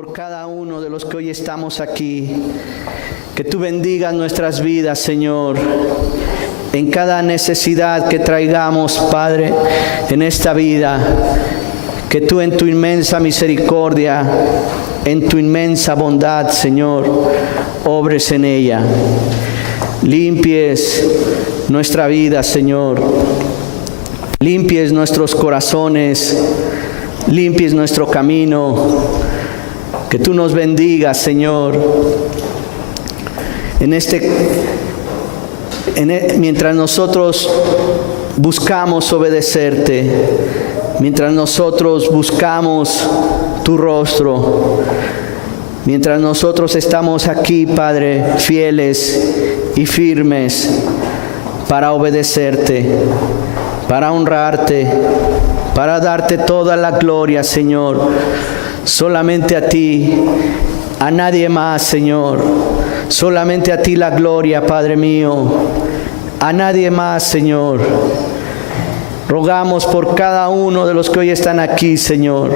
por cada uno de los que hoy estamos aquí. Que tú bendigas nuestras vidas, Señor, en cada necesidad que traigamos, Padre, en esta vida. Que tú en tu inmensa misericordia, en tu inmensa bondad, Señor, obres en ella. Limpies nuestra vida, Señor. Limpies nuestros corazones. Limpies nuestro camino. Que tú nos bendigas, Señor. Mientras nosotros buscamos obedecerte, mientras nosotros buscamos tu rostro, mientras nosotros estamos aquí, Padre, fieles y firmes para obedecerte, para honrarte, para darte toda la gloria, Señor. Solamente a ti, a nadie más, Señor. Solamente a ti la gloria, Padre mío. A nadie más, Señor. Rogamos por cada uno de los que hoy están aquí, Señor.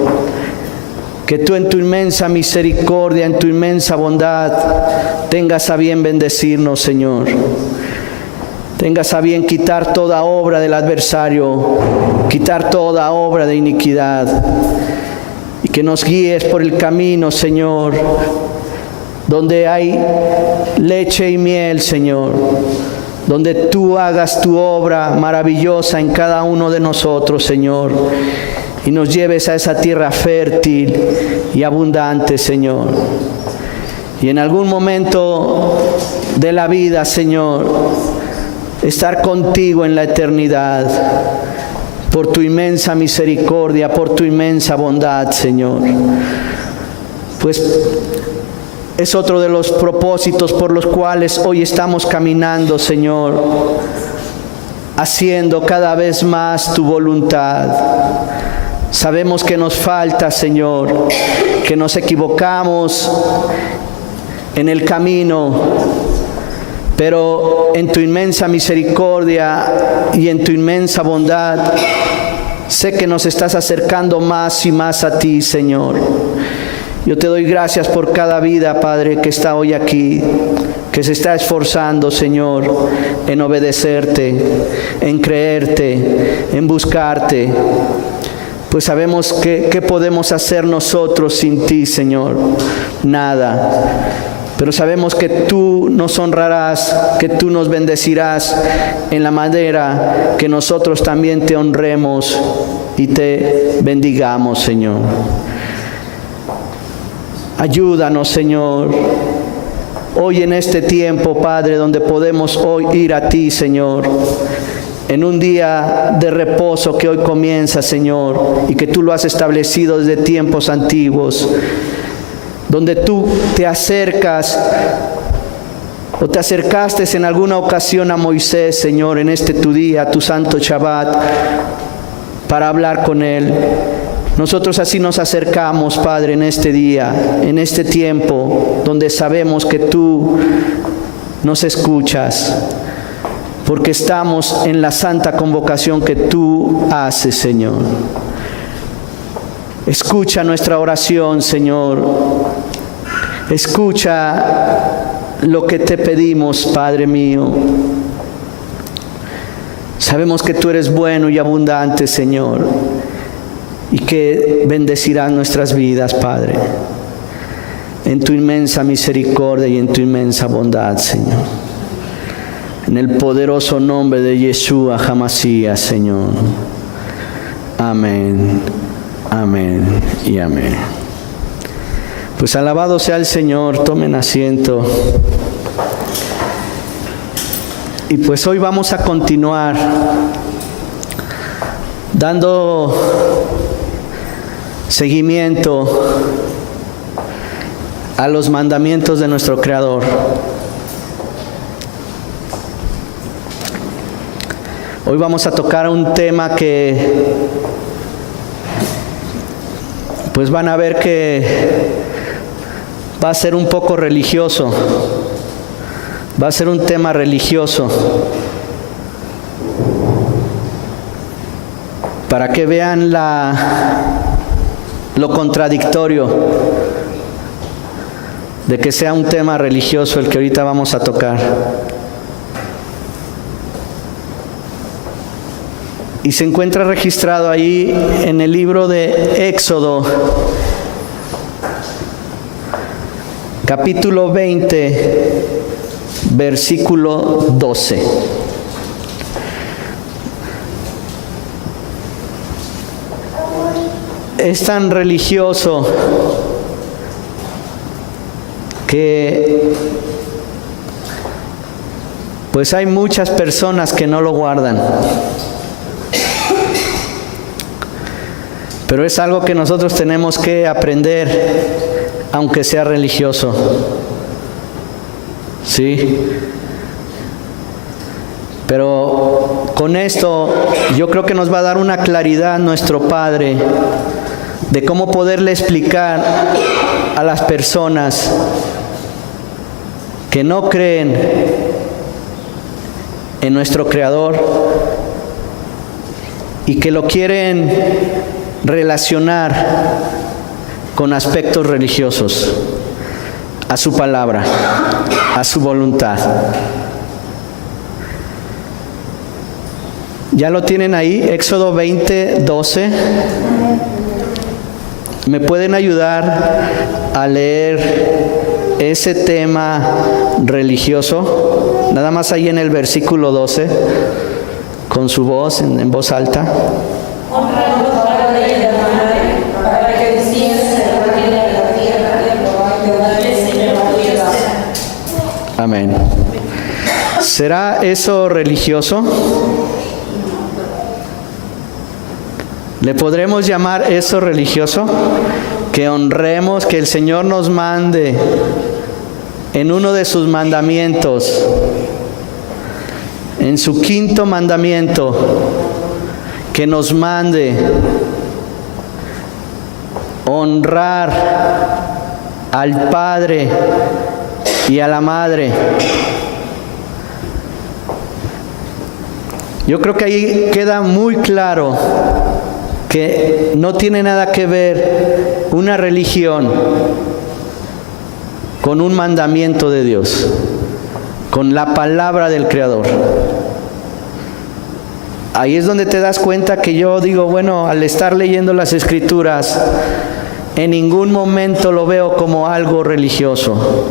Que tú en tu inmensa misericordia, en tu inmensa bondad, tengas a bien bendecirnos, Señor. Tengas a bien quitar toda obra del adversario, quitar toda obra de iniquidad. Y que nos guíes por el camino, Señor, donde hay leche y miel, Señor. Donde tú hagas tu obra maravillosa en cada uno de nosotros, Señor. Y nos lleves a esa tierra fértil y abundante, Señor. Y en algún momento de la vida, Señor, estar contigo en la eternidad. Por tu inmensa misericordia, por tu inmensa bondad, Señor. Pues es otro de los propósitos por los cuales hoy estamos caminando, Señor, haciendo cada vez más tu voluntad. Sabemos que nos falta, Señor, que nos equivocamos en el camino, pero en tu inmensa misericordia y en tu inmensa bondad, sé que nos estás acercando más y más a ti, Señor. Yo te doy gracias por cada vida, Padre, que está hoy aquí, que se está esforzando, Señor, en obedecerte, en creerte, en buscarte. Pues sabemos que ¿qué podemos hacer nosotros sin ti, Señor? Nada. Pero sabemos que tú nos honrarás, que tú nos bendecirás en la manera que nosotros también te honremos y te bendigamos, Señor. Ayúdanos, Señor, hoy en este tiempo, Padre, donde podemos hoy ir a ti, Señor, en un día de reposo que hoy comienza, Señor, y que tú lo has establecido desde tiempos antiguos, donde tú te acercas o te acercaste en alguna ocasión a Moisés, Señor, en este tu día, tu santo Shabbat, para hablar con él. Nosotros así nos acercamos, Padre, en este día, en este tiempo, donde sabemos que tú nos escuchas, porque estamos en la santa convocación que tú haces, Señor. Escucha nuestra oración, Señor. Escucha lo que te pedimos, Padre mío. Sabemos que tú eres bueno y abundante, Señor, y que bendecirás nuestras vidas, Padre, en tu inmensa misericordia y en tu inmensa bondad, Señor. En el poderoso nombre de Yeshua HaMashiach, Señor. Amén. Amén y amén. Pues alabado sea el Señor, tomen asiento. Y pues hoy vamos a continuar dando seguimiento a los mandamientos de nuestro Creador. Hoy vamos a tocar un tema que pues van a ver que va a ser un poco religioso. Va a ser un tema religioso. Para que vean lo contradictorio de que sea un tema religioso el que ahorita vamos a tocar. Y se encuentra registrado ahí en el libro de Éxodo, capítulo 20, versículo 12. Es tan religioso que pues hay muchas personas que no lo guardan. Pero es algo que nosotros tenemos que aprender, aunque sea religioso. ¿Sí? Pero con esto yo creo que nos va a dar una claridad nuestro Padre de cómo poderle explicar a las personas que no creen en nuestro Creador y que lo quieren relacionar con aspectos religiosos, a su palabra, a su voluntad. ¿Ya lo tienen ahí? Éxodo 20, 12. ¿Me pueden ayudar a leer ese tema religioso? Nada más ahí en el versículo 12, con su voz, en voz alta. Amén. ¿Será eso religioso? ¿Le podremos llamar eso religioso? Que honremos, que el Señor nos mande en uno de sus mandamientos, en su quinto mandamiento, que nos mande honrar al Padre y a la Madre. Yo creo que ahí queda muy claro que no tiene nada que ver una religión con un mandamiento de Dios, con la palabra del Creador. Ahí es donde te das cuenta que yo digo, bueno, al estar leyendo las Escrituras, en ningún momento lo veo como algo religioso.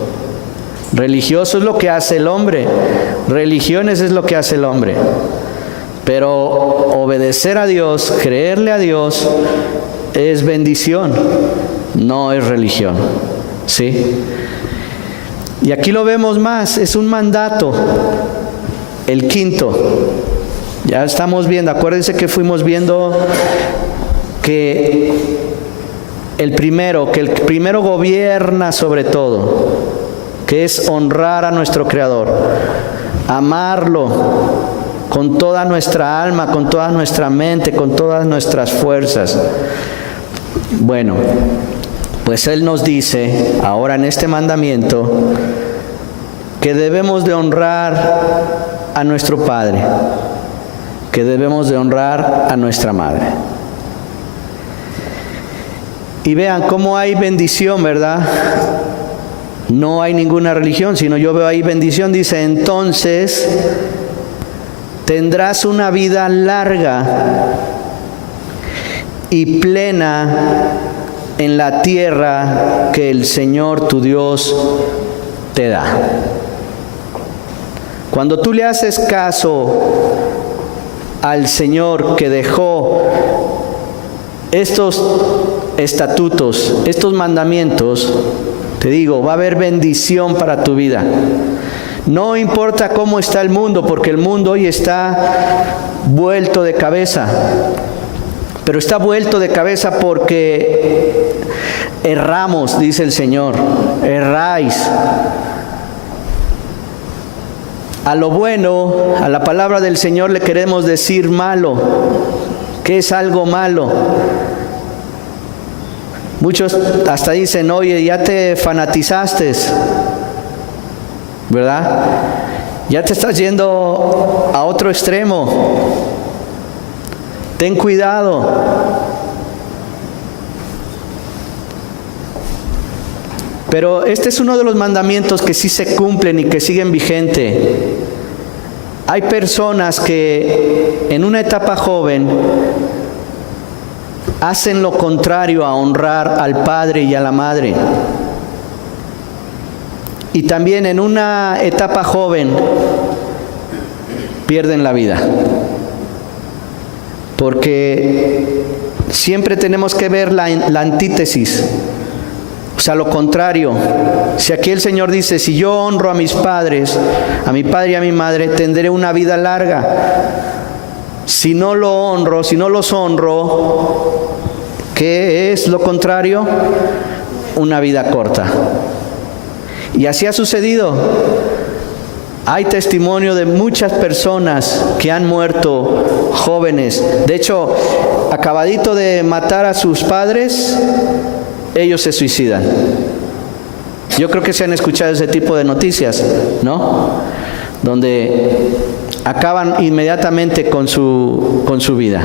Religioso es lo que hace el hombre, religiones es lo que hace el hombre. Pero obedecer a Dios, creerle a Dios, es bendición, no es religión. ¿Sí? Y aquí lo vemos más, es un mandato, el quinto. Ya estamos viendo, acuérdense que fuimos viendo que el primero gobierna sobre todo, que es honrar a nuestro Creador, amarlo con toda nuestra alma, con toda nuestra mente, con todas nuestras fuerzas. Bueno, pues Él nos dice, ahora en este mandamiento, que debemos de honrar a nuestro Padre, que debemos de honrar a nuestra Madre. Y vean cómo hay bendición, ¿verdad? No hay ninguna religión, sino yo veo ahí bendición. Dice, entonces tendrás una vida larga y plena en la tierra que el Señor tu Dios te da. Cuando tú le haces caso al Señor que dejó estos estatutos, estos mandamientos, te digo, va a haber bendición para tu vida. No importa cómo está el mundo, porque el mundo hoy está vuelto de cabeza. Pero está vuelto de cabeza porque erramos, dice el Señor. Erráis. A lo bueno, a la palabra del Señor le queremos decir malo. ¿Qué es algo malo? Muchos hasta dicen, oye, ya te fanatizaste, ¿verdad? Ya te estás yendo a otro extremo. Ten cuidado. Pero este es uno de los mandamientos que sí se cumplen y que siguen vigente. Hay personas que en una etapa joven hacen lo contrario a honrar al padre y a la madre. Y también en una etapa joven pierden la vida. Porque siempre tenemos que ver la antítesis. O sea, lo contrario. Si aquí el Señor dice, si yo honro a mis padres, a mi padre y a mi madre, tendré una vida larga. Si no lo honro, si no los honro, ¿qué es lo contrario? Una vida corta. Y así ha sucedido. Hay testimonio de muchas personas que han muerto jóvenes. De hecho, acabadito de matar a sus padres, ellos se suicidan. Yo creo que se han escuchado ese tipo de noticias, ¿no? Donde acaban inmediatamente con su vida.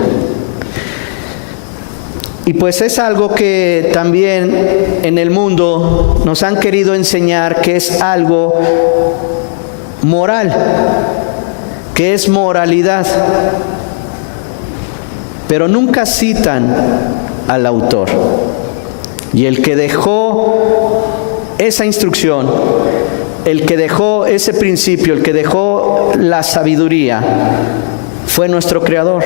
Y pues es algo que también en el mundo nos han querido enseñar que es algo moral, que es moralidad. Pero nunca citan al autor. Y el que dejó esa instrucción, el que dejó ese principio, el que dejó la sabiduría, fue nuestro Creador,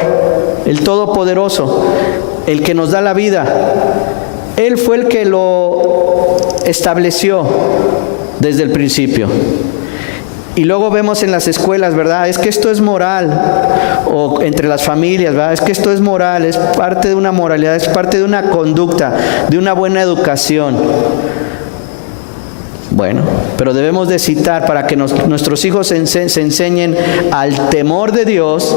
el Todopoderoso, el que nos da la vida. Él fue el que lo estableció desde el principio. Y luego vemos en las escuelas, ¿verdad? Es que esto es moral, o entre las familias, ¿verdad? Es que esto es moral, es parte de una moralidad, es parte de una conducta, de una buena educación. Bueno, pero debemos de citar para que nuestros hijos se enseñen al temor de Dios.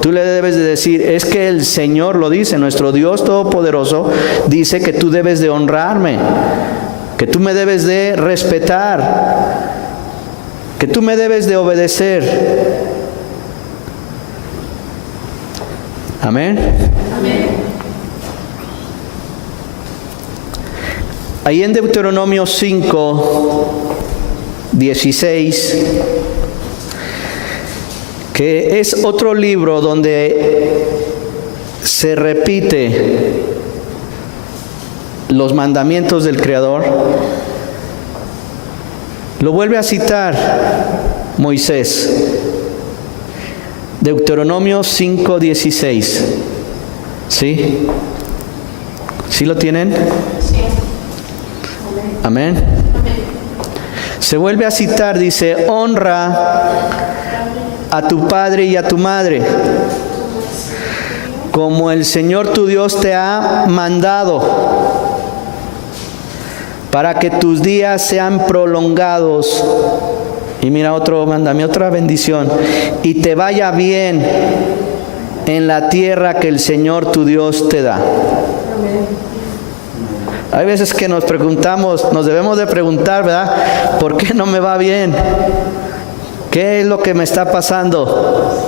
Tú le debes de decir, es que el Señor lo dice, nuestro Dios Todopoderoso dice que tú debes de honrarme, que tú me debes de respetar, que tú me debes de obedecer. Amén. Amén. Ahí en Deuteronomio 5, 16, que es otro libro donde se repite los mandamientos del Creador, lo vuelve a citar Moisés. Deuteronomio 5, 16. ¿Sí? ¿Sí lo tienen? Sí. Amén. Amén. Se vuelve a citar, dice, honra a tu padre y a tu madre, como el Señor tu Dios te ha mandado, para que tus días sean prolongados. Y mira otro mandamiento, otra bendición, y te vaya bien en la tierra que el Señor tu Dios te da. Amén. Hay veces que nos preguntamos, nos debemos de preguntar, ¿verdad? ¿Por qué no me va bien? ¿Qué es lo que me está pasando?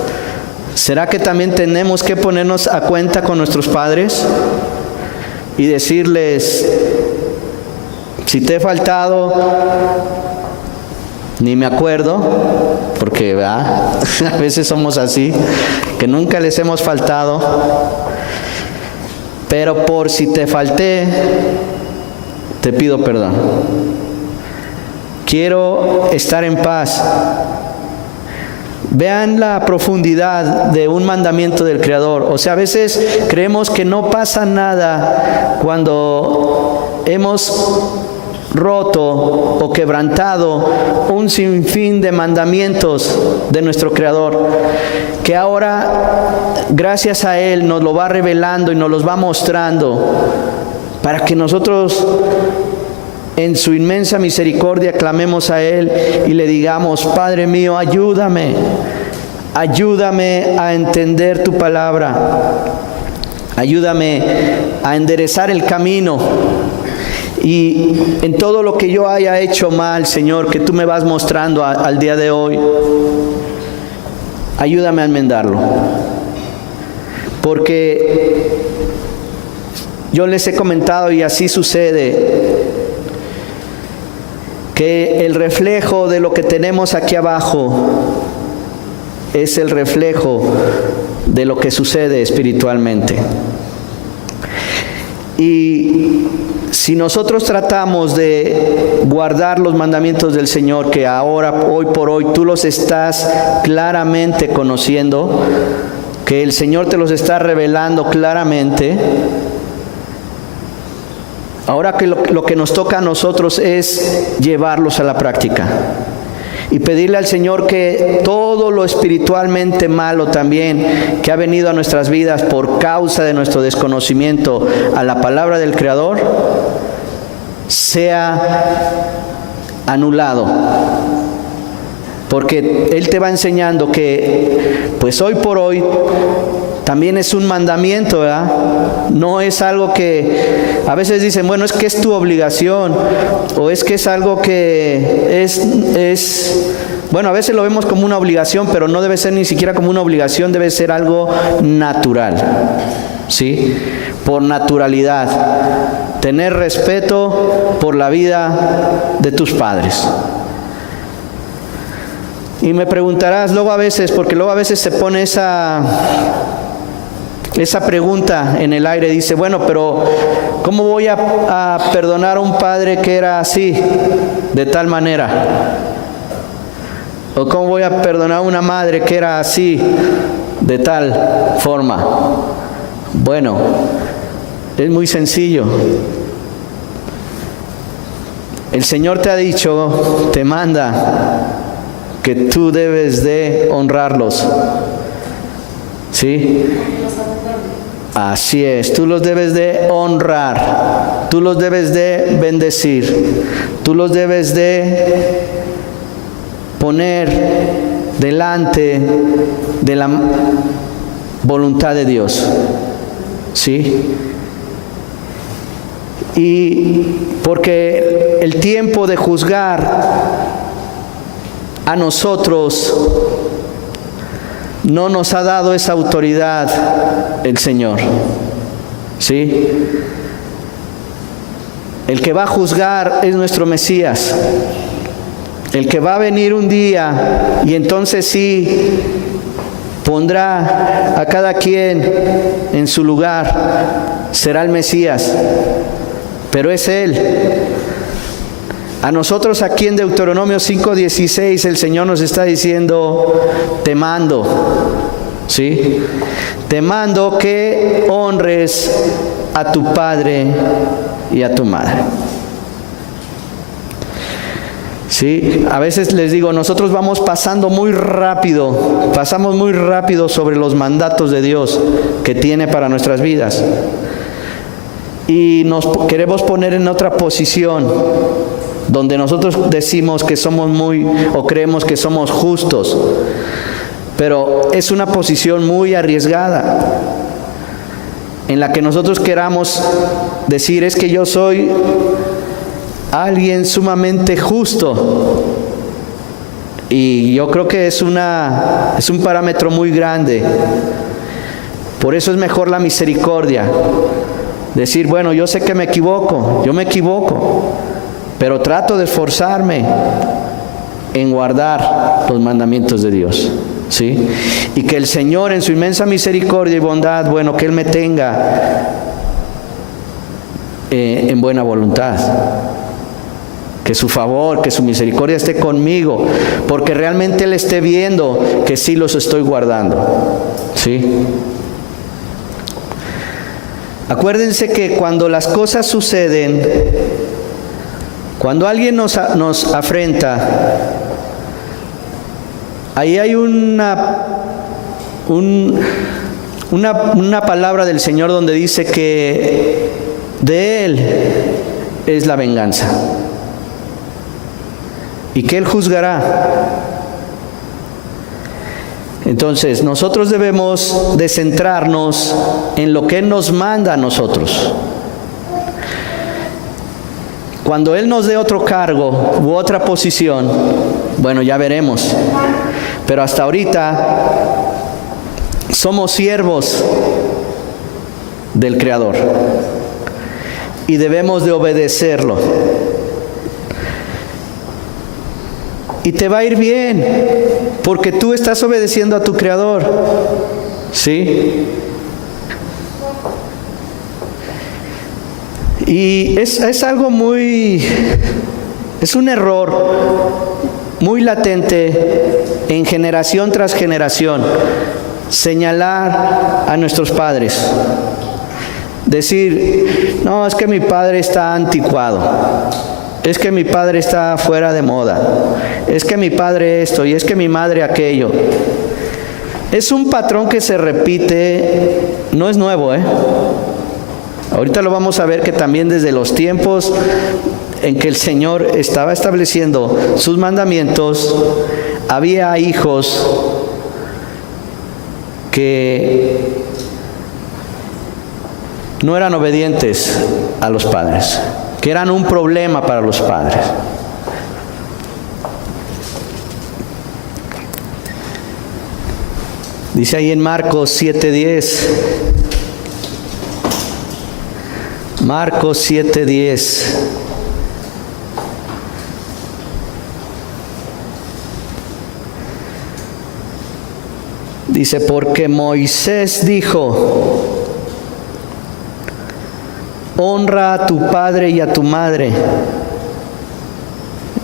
¿Será que también tenemos que ponernos a cuenta con nuestros padres y decirles, si te he faltado, ni me acuerdo, porque ¿verdad? A veces somos así, que nunca les hemos faltado, pero por si te falté, te pido perdón. Quiero estar en paz. Vean la profundidad de un mandamiento del Creador. O sea, a veces creemos que no pasa nada cuando hemos roto o quebrantado un sinfín de mandamientos de nuestro Creador, que ahora gracias a Él nos lo va revelando y nos los va mostrando, para que nosotros en su inmensa misericordia clamemos a Él y le digamos, Padre mío, ayúdame a entender tu palabra, ayúdame a enderezar el camino. Y en todo lo que yo haya hecho mal, Señor, que tú me vas mostrando al día de hoy, ayúdame a enmendarlo. Porque yo les he comentado, y así sucede, que el reflejo de lo que tenemos aquí abajo es el reflejo de lo que sucede espiritualmente. Y si nosotros tratamos de guardar los mandamientos del Señor, que ahora, hoy por hoy, tú los estás claramente conociendo, que el Señor te los está revelando claramente, ahora que lo que nos toca a nosotros es llevarlos a la práctica. Y pedirle al Señor que todo lo espiritualmente malo también que ha venido a nuestras vidas por causa de nuestro desconocimiento a la palabra del Creador sea anulado. Porque Él te va enseñando que pues hoy por hoy también es un mandamiento, ¿verdad? No es algo que a veces dicen, bueno, es que es tu obligación, o es que es algo que bueno, a veces lo vemos como una obligación, pero no debe ser ni siquiera como una obligación, debe ser algo natural, ¿sí? Por naturalidad. Tener respeto por la vida de tus padres. Y me preguntarás luego a veces, porque luego a veces se pone esa pregunta en el aire, dice, bueno, pero ¿cómo voy a perdonar a un padre que era así, de tal manera? ¿O cómo voy a perdonar a una madre que era así, de tal forma? Bueno, es muy sencillo. El Señor te ha dicho, te manda que tú debes de honrarlos. ¿Sí? Así es, tú los debes de honrar, tú los debes de bendecir, tú los debes de poner delante de la voluntad de Dios. ¿Sí? Y porque el tiempo de juzgar a nosotros no nos ha dado esa autoridad el Señor. ¿Sí? El que va a juzgar es nuestro Mesías. El que va a venir un día y entonces sí pondrá a cada quien en su lugar, será el Mesías, pero es Él. A nosotros aquí en Deuteronomio 5:16 el Señor nos está diciendo, te mando, ¿sí? Te mando que honres a tu padre y a tu madre. ¿Sí? A veces les digo, nosotros vamos pasamos muy rápido sobre los mandatos de Dios que tiene para nuestras vidas. Y nos queremos poner en otra posición donde nosotros decimos que somos o creemos que somos justos, pero es una posición muy arriesgada en la que nosotros queramos decir, es que yo soy alguien sumamente justo, y yo creo que es un parámetro muy grande. Por eso es mejor la misericordia, decir, bueno, yo sé que yo me equivoco, pero trato de esforzarme en guardar los mandamientos de Dios, ¿sí? Y que el Señor en su inmensa misericordia y bondad, bueno, que Él me tenga en buena voluntad. Que su favor, que su misericordia esté conmigo, porque realmente Él esté viendo que sí los estoy guardando, ¿sí? Acuérdense que cuando las cosas suceden, cuando alguien nos afrenta, ahí hay una palabra del Señor donde dice que de Él es la venganza y que Él juzgará. Entonces, nosotros debemos de centrarnos en lo que Él nos manda a nosotros. Cuando Él nos dé otro cargo u otra posición, bueno, ya veremos. Pero hasta ahorita somos siervos del Creador y debemos de obedecerlo. y te va a ir bien, porque tú estás obedeciendo a tu Creador. ¿Sí? Y es algo es un error muy latente en generación tras generación, señalar a nuestros padres. Decir, no, es que mi padre está anticuado, es que mi padre está fuera de moda, es que mi padre esto y es que mi madre aquello. Es un patrón que se repite, no es nuevo, Ahorita lo vamos a ver que también desde los tiempos en que el Señor estaba estableciendo sus mandamientos, había hijos que no eran obedientes a los padres, que eran un problema para los padres. Dice ahí en Marcos 7:10. Marcos 7:10. Dice, porque Moisés dijo, honra a tu padre y a tu madre.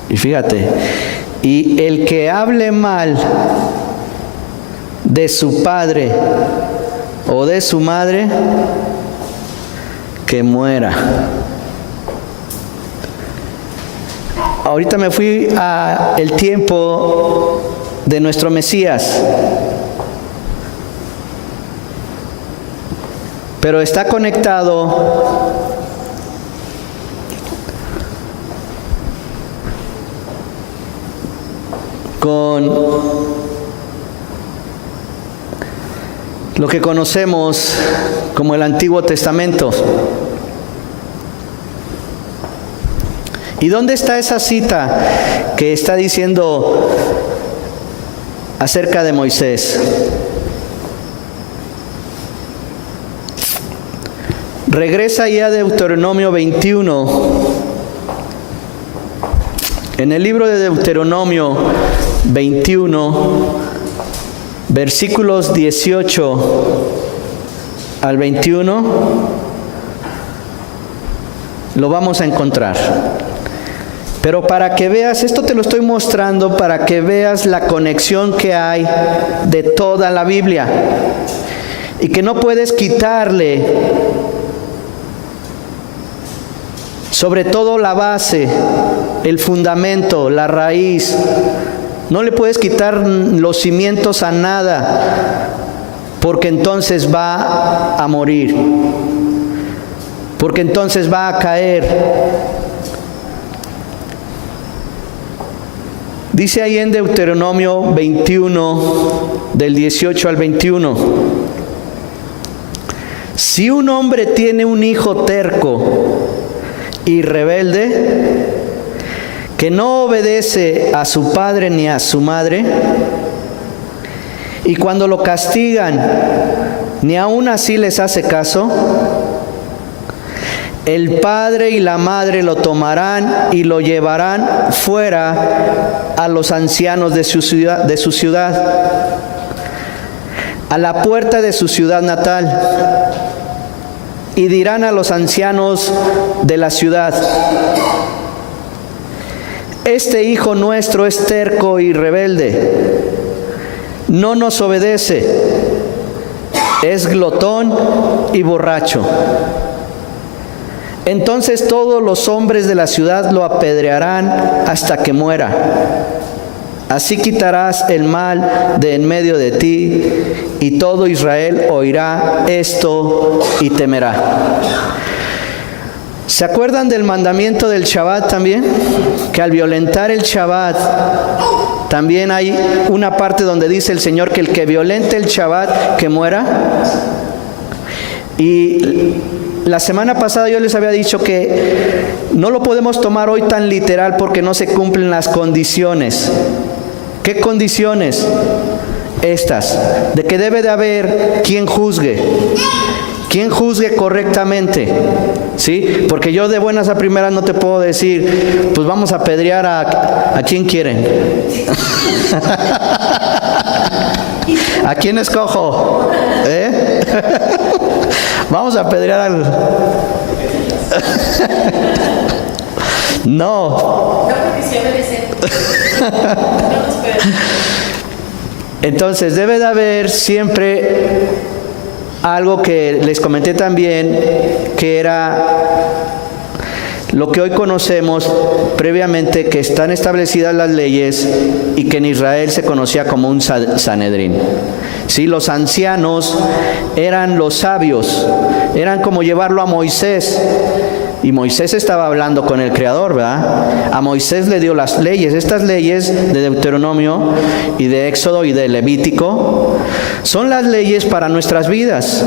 Y fíjate, y el que hable mal de su padre o de su madre, que muera. Ahorita me fui a el tiempo de nuestro Mesías, pero está conectado con lo que conocemos como el Antiguo Testamento. ¿Y dónde está esa cita que está diciendo acerca de Moisés? Regresa ya a Deuteronomio 21. En el libro de Deuteronomio 21, versículos 18 al 21, lo vamos a encontrar. Pero para que veas, esto te lo estoy mostrando para que veas la conexión que hay de toda la Biblia y que no puedes quitarle, sobre todo la base, el fundamento, la raíz. No le puedes quitar los cimientos a nada, porque entonces va a morir, porque entonces va a caer. Dice ahí en Deuteronomio 21, del 18 al 21, si un hombre tiene un hijo terco y rebelde, que no obedece a su padre ni a su madre, y cuando lo castigan, ni aun así les hace caso, el padre y la madre lo tomarán y lo llevarán fuera a los ancianos de su ciudad, a la puerta de su ciudad natal, y dirán a los ancianos de la ciudad, este hijo nuestro es terco y rebelde, no nos obedece, es glotón y borracho. Entonces todos los hombres de la ciudad lo apedrearán hasta que muera. Así quitarás el mal de en medio de ti, y todo Israel oirá esto y temerá. ¿Se acuerdan del mandamiento del Shabbat también? Que al violentar el Shabbat, también hay una parte donde dice el Señor que el que violente el Shabbat, que muera. Y la semana pasada yo les había dicho que no lo podemos tomar hoy tan literal porque no se cumplen las condiciones. ¿Qué condiciones? Estas, de que debe de haber quien juzgue quien juzgue correctamente, ¿sí? Porque yo de buenas a primeras no te puedo decir, pues vamos a apedrear a quien quieren. ¿A quién escojo? Vamos a apedrear al... No. Entonces debe de haber siempre algo que les comenté también, que era lo que hoy conocemos previamente, que están establecidas las leyes y que en Israel se conocía como un Sanedrín. Sí, los ancianos eran los sabios, eran como llevarlo a Moisés. Y Moisés estaba hablando con el Creador, ¿verdad? A Moisés le dio las leyes. Estas leyes de Deuteronomio y de Éxodo y de Levítico son las leyes para nuestras vidas.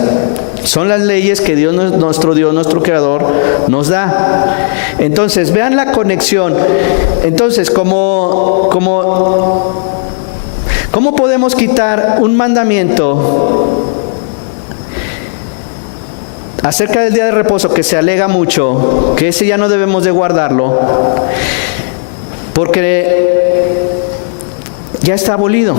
Son las leyes que Dios, nuestro Creador, nos da. Entonces, vean la conexión. Entonces, ¿cómo podemos quitar un mandamiento acerca del día de reposo, que se alega mucho, que ese ya no debemos de guardarlo, porque ya está abolido?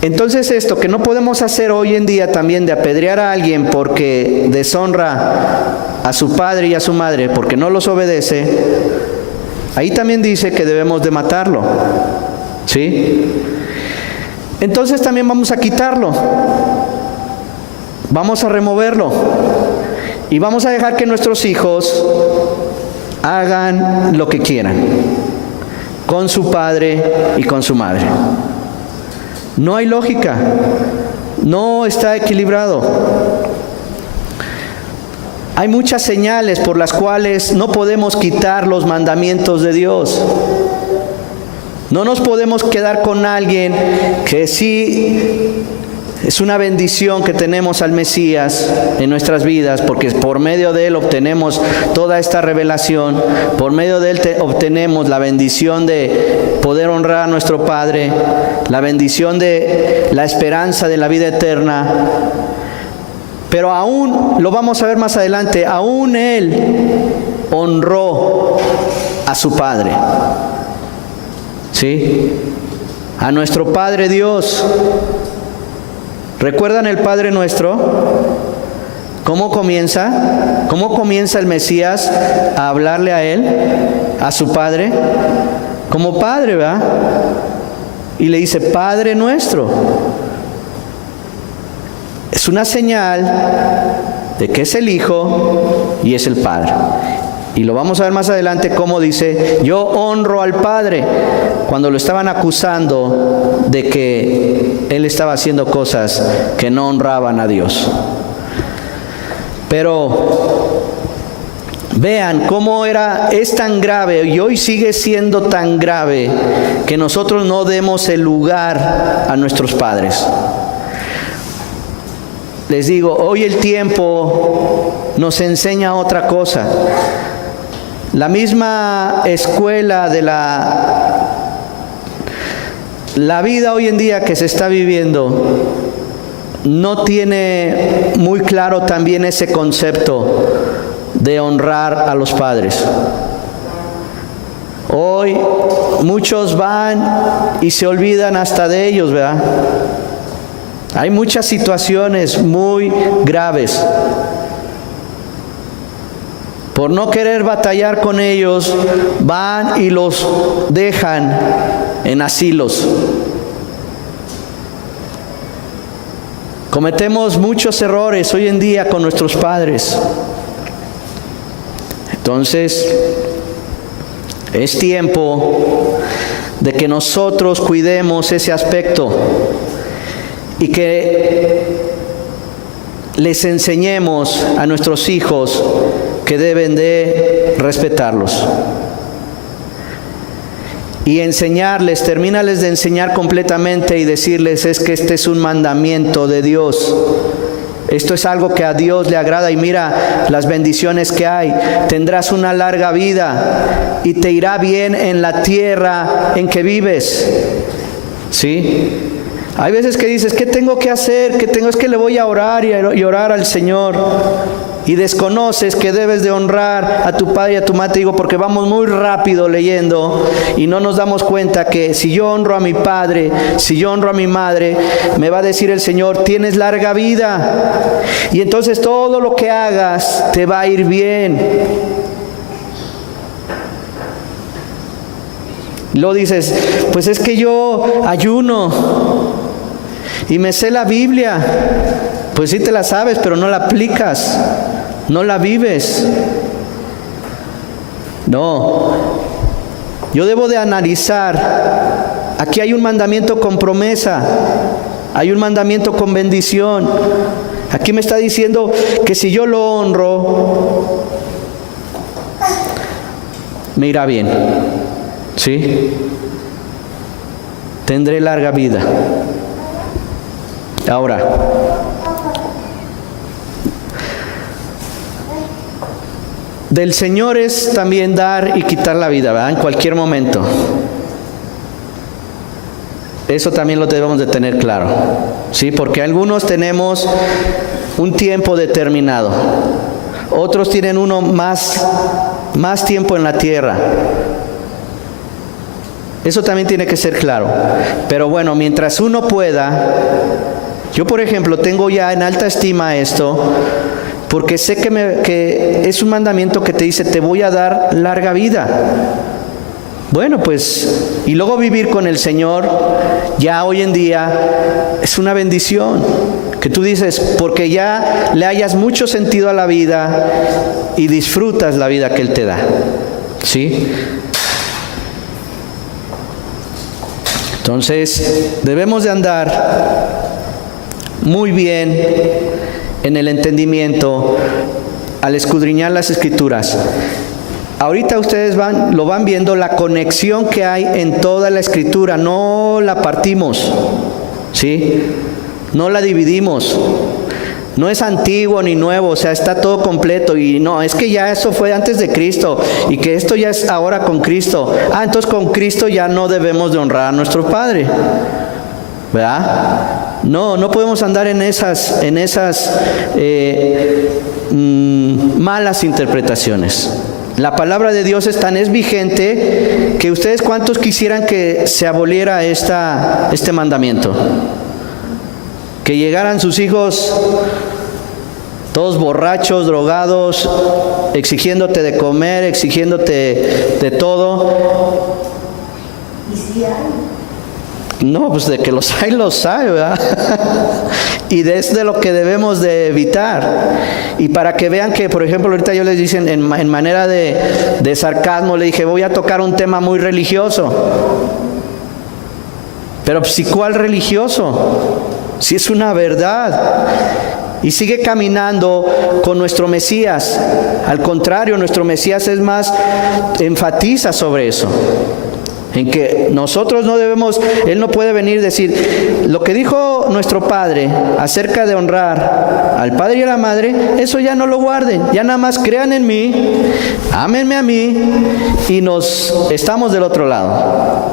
Entonces esto que no podemos hacer hoy en día también, de apedrear a alguien porque deshonra a su padre y a su madre, porque no los obedece, ahí también dice que debemos de matarlo, ¿sí? Entonces también vamos a quitarlo. Vamos a removerlo y vamos a dejar que nuestros hijos hagan lo que quieran con su padre y con su madre. No hay lógica, no está equilibrado. Hay muchas señales por las cuales no podemos quitar los mandamientos de Dios. No nos podemos quedar con alguien que sí es una bendición que tenemos al Mesías en nuestras vidas, porque por medio de Él obtenemos toda esta revelación, por medio de Él obtenemos la bendición de poder honrar a nuestro Padre, la bendición de la esperanza de la vida eterna. Pero aún, lo vamos a ver más adelante, aún Él honró a su Padre, ¿sí? A nuestro Padre Dios. ¿Recuerdan el Padre Nuestro? ¿Cómo comienza? ¿Cómo comienza el Mesías a hablarle a Él, a su Padre? Como Padre, ¿verdad? Y le dice, Padre Nuestro. Es una señal de que es el Hijo y es el Padre. Y lo vamos a ver más adelante cómo dice, yo honro al Padre, cuando lo estaban acusando de que Él estaba haciendo cosas que no honraban a Dios. Pero vean cómo es tan grave, y hoy sigue siendo tan grave, que nosotros no demos el lugar a nuestros padres. Les digo, hoy el tiempo nos enseña otra cosa. La misma escuela de la vida hoy en día que se está viviendo no tiene muy claro también ese concepto de honrar a los padres. Hoy muchos van y se olvidan hasta de ellos, ¿verdad? Hay muchas situaciones muy graves. Por no querer batallar con ellos, van y los dejan en asilos. Cometemos muchos errores hoy en día con nuestros padres. Entonces, es tiempo de que nosotros cuidemos ese aspecto y que les enseñemos a nuestros hijos que deben de respetarlos. Y enseñarles, termínales de enseñar completamente y decirles, es que este es un mandamiento de Dios. Esto es algo que a Dios le agrada y mira las bendiciones que hay. Tendrás una larga vida y te irá bien en la tierra en que vives. ¿Sí? Hay veces que dices, ¿qué tengo que hacer? Es que le voy a orar y orar al Señor. Y desconoces que debes de honrar a tu padre y a tu madre. Te digo, porque vamos muy rápido leyendo y no nos damos cuenta que si yo honro a mi padre, si yo honro a mi madre, me va a decir el Señor, tienes larga vida. Y entonces todo lo que hagas te va a ir bien. Luego dices, pues es que yo ayuno y me sé la Biblia. Pues sí te la sabes, pero no la aplicas, no la vives. No, yo debo de analizar. Aquí hay un mandamiento con promesa, hay un mandamiento con bendición. Aquí me está diciendo que si yo lo honro, me irá bien, ¿sí? Tendré larga vida. Ahora, del Señor es también dar y quitar la vida, ¿verdad? En cualquier momento. Eso también lo debemos de tener claro, ¿sí? Porque algunos tenemos un tiempo determinado. Otros tienen uno más tiempo en la tierra. Eso también tiene que ser claro. Pero bueno, mientras uno pueda, yo por ejemplo tengo ya en alta estima esto, porque sé que es un mandamiento que te dice, te voy a dar larga vida. Bueno, pues, y luego vivir con el Señor, ya hoy en día es una bendición. Que tú dices, porque ya le hayas mucho sentido a la vida y disfrutas la vida que Él te da. ¿Sí? Entonces, debemos de andar muy bien en el entendimiento al escudriñar las Escrituras. Ahorita ustedes lo van viendo, la conexión que hay en toda la Escritura. No la partimos, ¿sí? No la dividimos. No es antiguo ni nuevo, o sea, está todo completo. Y no, es que ya eso fue antes de Cristo y que esto ya es ahora con Cristo. Entonces con Cristo ya no debemos de honrar a nuestro Padre, ¿verdad? No podemos andar en esas malas interpretaciones. La palabra de Dios es vigente que ustedes cuántos quisieran que se aboliera este mandamiento. Que llegaran sus hijos todos borrachos, drogados, exigiéndote de comer, exigiéndote de todo. ¿Y si hay? No, pues de que los hay, ¿verdad? Y desde lo que debemos de evitar. Y para que vean que, por ejemplo, ahorita yo les dicen en manera de sarcasmo, le dije, voy a tocar un tema muy religioso. Pero si ¿cuál religioso? Si es una verdad. Y sigue caminando con nuestro Mesías. Al contrario, nuestro Mesías es más, enfatiza sobre eso. En que nosotros no debemos, Él no puede venir y decir, lo que dijo nuestro Padre acerca de honrar al Padre y a la Madre, eso ya no lo guarden, ya nada más crean en mí, ámenme a mí y estamos del otro lado.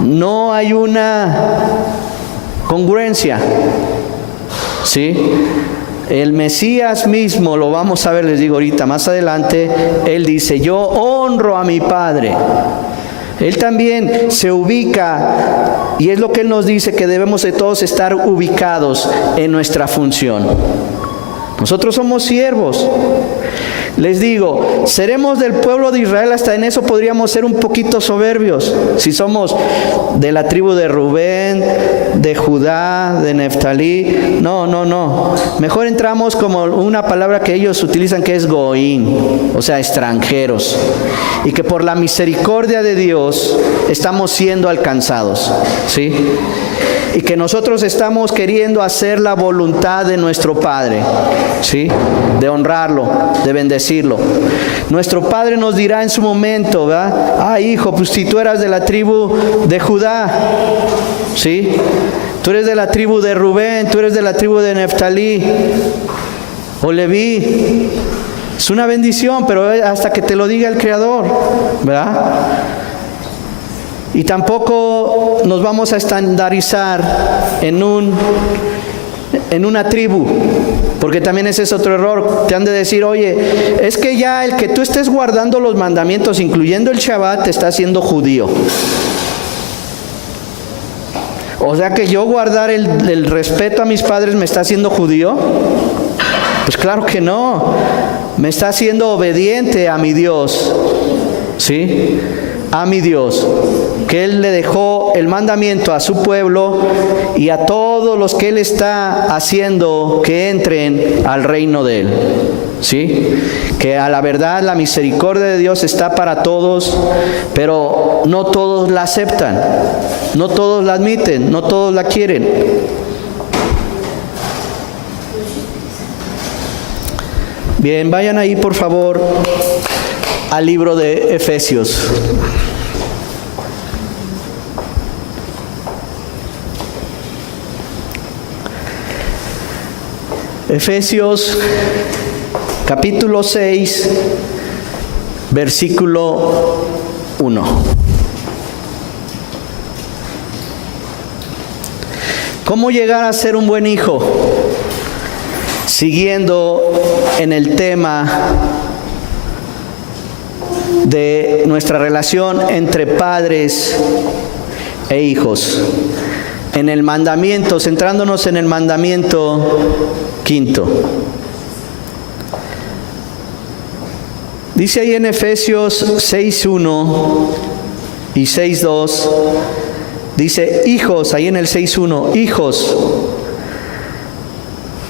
No hay una congruencia, ¿sí? El Mesías mismo, lo vamos a ver, les digo ahorita, más adelante, Él dice, yo honro a mi Padre. Él también se ubica, y es lo que Él nos dice, que debemos de todos estar ubicados en nuestra función. Nosotros somos siervos. Les digo, seremos del pueblo de Israel, hasta en eso podríamos ser un poquito soberbios. Si somos de la tribu de Rubén, de Judá, de Neftalí. No. Mejor entramos como una palabra que ellos utilizan que es goín, o sea, extranjeros. Y que por la misericordia de Dios estamos siendo alcanzados, ¿sí? Y que nosotros estamos queriendo hacer la voluntad de nuestro Padre, ¿sí? De honrarlo, de bendecirlo. Nuestro Padre nos dirá en su momento, ¿verdad? Hijo, pues si tú eras de la tribu de Judá, ¿sí? Tú eres de la tribu de Rubén, tú eres de la tribu de Neftalí o Leví. Es una bendición, pero hasta que te lo diga el Creador, ¿verdad? Y tampoco nos vamos a estandarizar en una tribu, porque también ese es otro error. Te han de decir, oye, es que ya el que tú estés guardando los mandamientos, incluyendo el Shabbat, te está haciendo judío. O sea que yo guardar el respeto a mis padres me está haciendo judío. Pues claro que no, me está haciendo obediente a mi Dios, ¿sí? A mi Dios, que Él le dejó el mandamiento a su pueblo y a todos los que Él está haciendo que entren al reino de Él, ¿sí? Que a la verdad la misericordia de Dios está para todos, pero no todos la aceptan, no todos la admiten, no todos la quieren. Bien, vayan ahí por favor al libro de Efesios. Efesios capítulo 6, versículo 1. ¿Cómo llegar a ser un buen hijo? Siguiendo en el tema de nuestra relación entre padres e hijos. En el mandamiento, centrándonos en el mandamiento quinto. Dice ahí en Efesios 6:1 y 6:2, dice, hijos, ahí en el 6:1, hijos,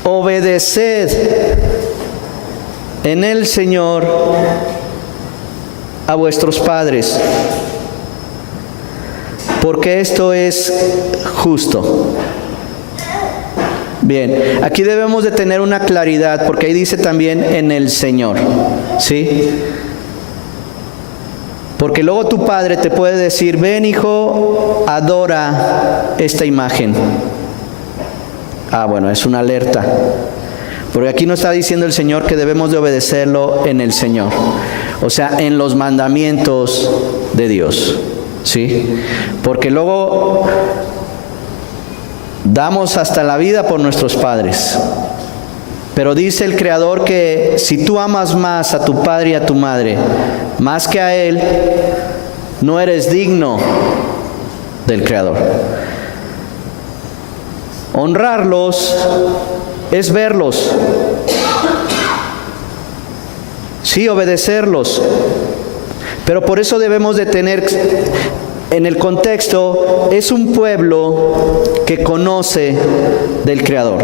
obedeced en el Señor a vuestros padres, porque esto es justo. Bien, aquí debemos de tener una claridad, porque ahí dice también en el Señor, ¿sí? Porque luego tu padre te puede decir, ven hijo, adora esta imagen. Ah, bueno, es una alerta. Porque aquí nos está diciendo el Señor que debemos de obedecerlo en el Señor. O sea, en los mandamientos de Dios, ¿sí? Porque luego damos hasta la vida por nuestros padres. Pero dice el Creador que si tú amas más a tu padre y a tu madre, más que a Él, no eres digno del Creador. Honrarlos es verlos. Sí, obedecerlos. Pero por eso debemos de tener en el contexto, es un pueblo que conoce del Creador.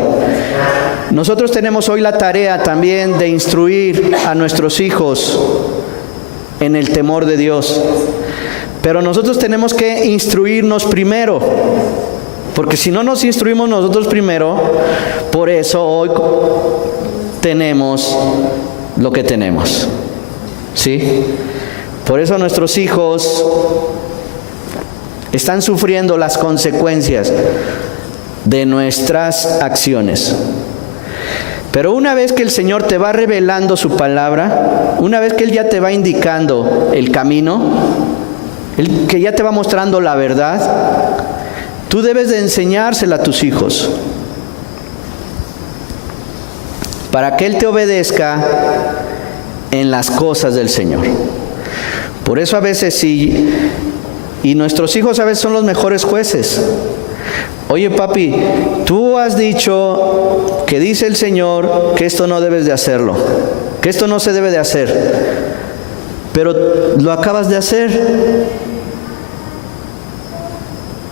Nosotros tenemos hoy la tarea también de instruir a nuestros hijos en el temor de Dios. Pero nosotros tenemos que instruirnos primero. Porque si no nos instruimos nosotros primero, por eso hoy tenemos lo que tenemos. ¿Sí? Por eso nuestros hijos están sufriendo las consecuencias de nuestras acciones. Pero una vez que el Señor te va revelando su palabra, una vez que Él ya te va indicando el camino, que ya te va mostrando la verdad, tú debes de enseñársela a tus hijos para que Él te obedezca en las cosas del Señor. Por eso a veces y nuestros hijos a veces son los mejores jueces. Oye papi, tú has dicho que dice el Señor que esto no debes de hacerlo, que esto no se debe de hacer, pero lo acabas de hacer.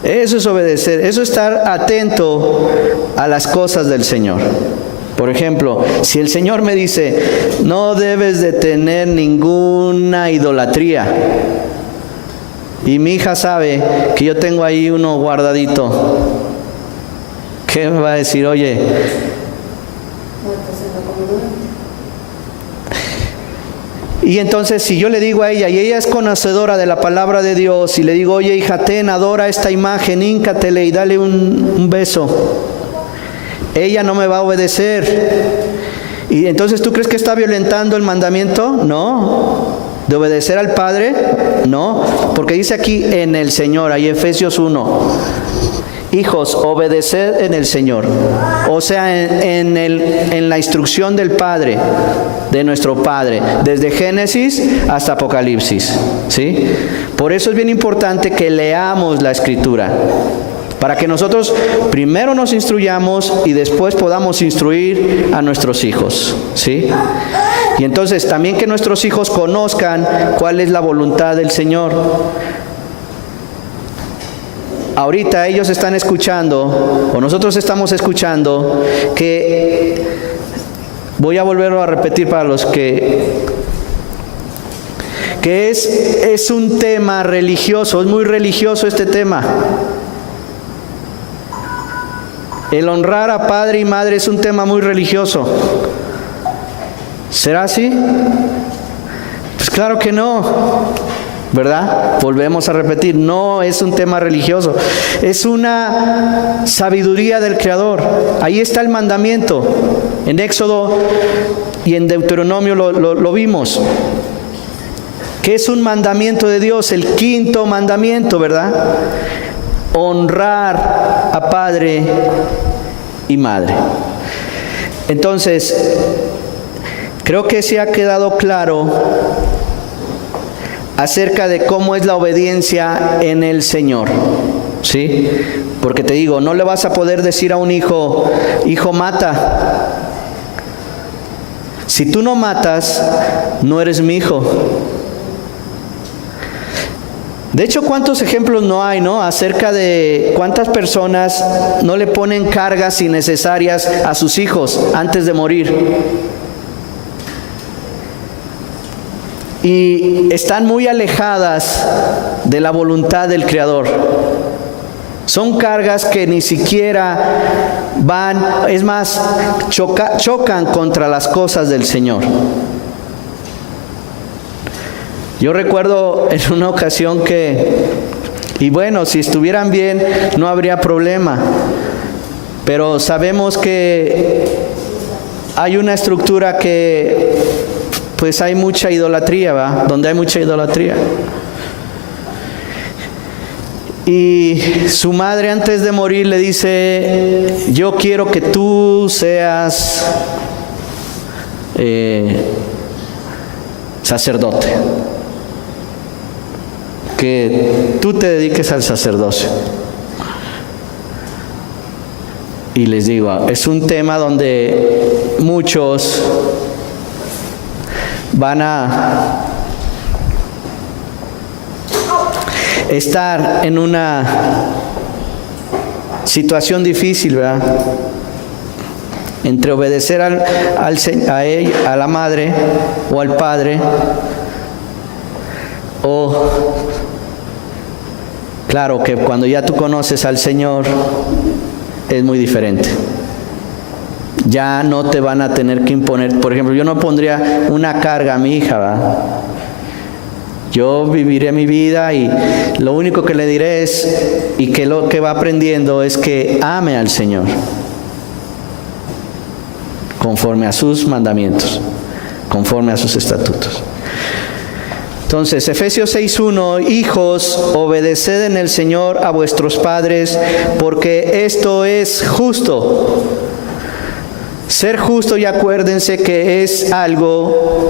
Eso es obedecer, eso es estar atento a las cosas del Señor. Por ejemplo, si el Señor me dice, no debes de tener ninguna idolatría, y mi hija sabe que yo tengo ahí uno guardadito, ¿qué me va a decir? Oye, y entonces si yo le digo a ella, y ella es conocedora de la palabra de Dios, y le digo, oye hija, adora esta imagen, híncatele y dale un beso, ella no me va a obedecer. Y entonces, ¿tú crees que está violentando el mandamiento? No. ¿De obedecer al Padre? No, porque dice aquí en el Señor, ahí Efesios 1. Hijos, obedeced en el Señor. O sea, en la instrucción del Padre, de nuestro Padre, desde Génesis hasta Apocalipsis, ¿sí? Por eso es bien importante que leamos la Escritura, para que nosotros primero nos instruyamos y después podamos instruir a nuestros hijos, ¿sí? Y entonces también que nuestros hijos conozcan cuál es la voluntad del Señor. Ahorita ellos están escuchando, o nosotros estamos escuchando, que voy a volverlo a repetir para los que es un tema religioso, es muy religioso este tema. El honrar a padre y madre es un tema muy religioso. ¿Será así? Pues claro que no. ¿Verdad? Volvemos a repetir, no es un tema religioso, es una sabiduría del Creador. Ahí está el mandamiento. En Éxodo y en Deuteronomio lo vimos. Que es un mandamiento de Dios, el quinto mandamiento, ¿verdad? Honrar a padre y madre. Entonces, creo que se ha quedado claro acerca de cómo es la obediencia en el Señor, ¿sí? Porque te digo, no le vas a poder decir a un hijo, hijo, mata. Si tú no matas, no eres mi hijo. De hecho, ¿cuántos ejemplos no hay, no? Acerca de cuántas personas no le ponen cargas innecesarias a sus hijos antes de morir. Y están muy alejadas de la voluntad del Creador. Son cargas que ni siquiera van, es más, chocan contra las cosas del Señor. Yo recuerdo en una ocasión y bueno, si estuvieran bien no habría problema, pero sabemos que hay una estructura que pues hay mucha idolatría, ¿va? Donde hay mucha idolatría. Y su madre antes de morir le dice, yo quiero que tú seas sacerdote, que tú te dediques al sacerdocio. Y les digo, es un tema donde muchos van a estar en una situación difícil, ¿verdad? Entre obedecer a la madre o al padre, o claro que cuando ya tú conoces al Señor es muy diferente. Ya no te van a tener que imponer. Por ejemplo, yo no pondría una carga a mi hija, ¿verdad? Yo viviré mi vida y lo único que le diré es, y que lo que va aprendiendo es que ame al Señor conforme a sus mandamientos, conforme a sus estatutos. Entonces, Efesios 6:1, hijos, obedeced en el Señor a vuestros padres, porque esto es justo. Ser justo, y acuérdense que es algo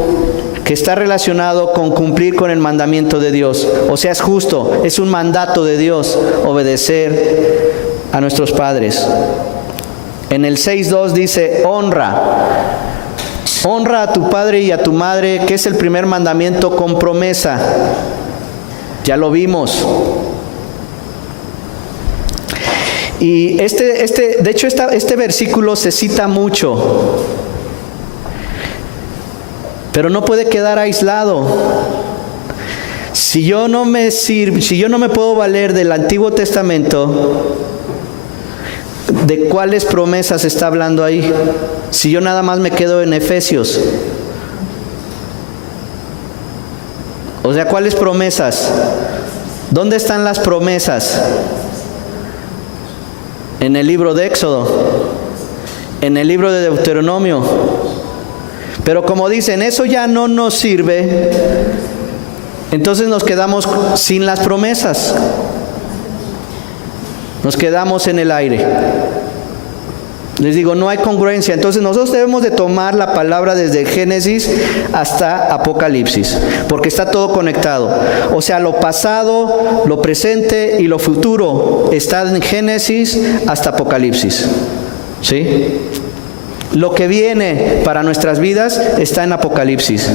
que está relacionado con cumplir con el mandamiento de Dios. O sea, es justo, es un mandato de Dios obedecer a nuestros padres. En el 6:2 dice, honra a tu padre y a tu madre, que es el primer mandamiento con promesa. Ya lo vimos. Y de hecho este versículo se cita mucho, pero no puede quedar aislado. Si yo no me puedo valer del Antiguo Testamento, ¿de cuáles promesas está hablando ahí? Si yo nada más me quedo en Efesios. O sea, ¿cuáles promesas? ¿Dónde están las promesas? En el libro de Éxodo, en el libro de Deuteronomio. Pero como dicen, eso ya no nos sirve entonces nos quedamos sin las promesas. Nos quedamos en el aire. Les digo, no hay congruencia. Entonces nosotros debemos de tomar la palabra desde Génesis hasta Apocalipsis, porque está todo conectado. O sea, lo pasado, lo presente y lo futuro está en Génesis hasta Apocalipsis. ¿Sí? Lo que viene para nuestras vidas está en Apocalipsis.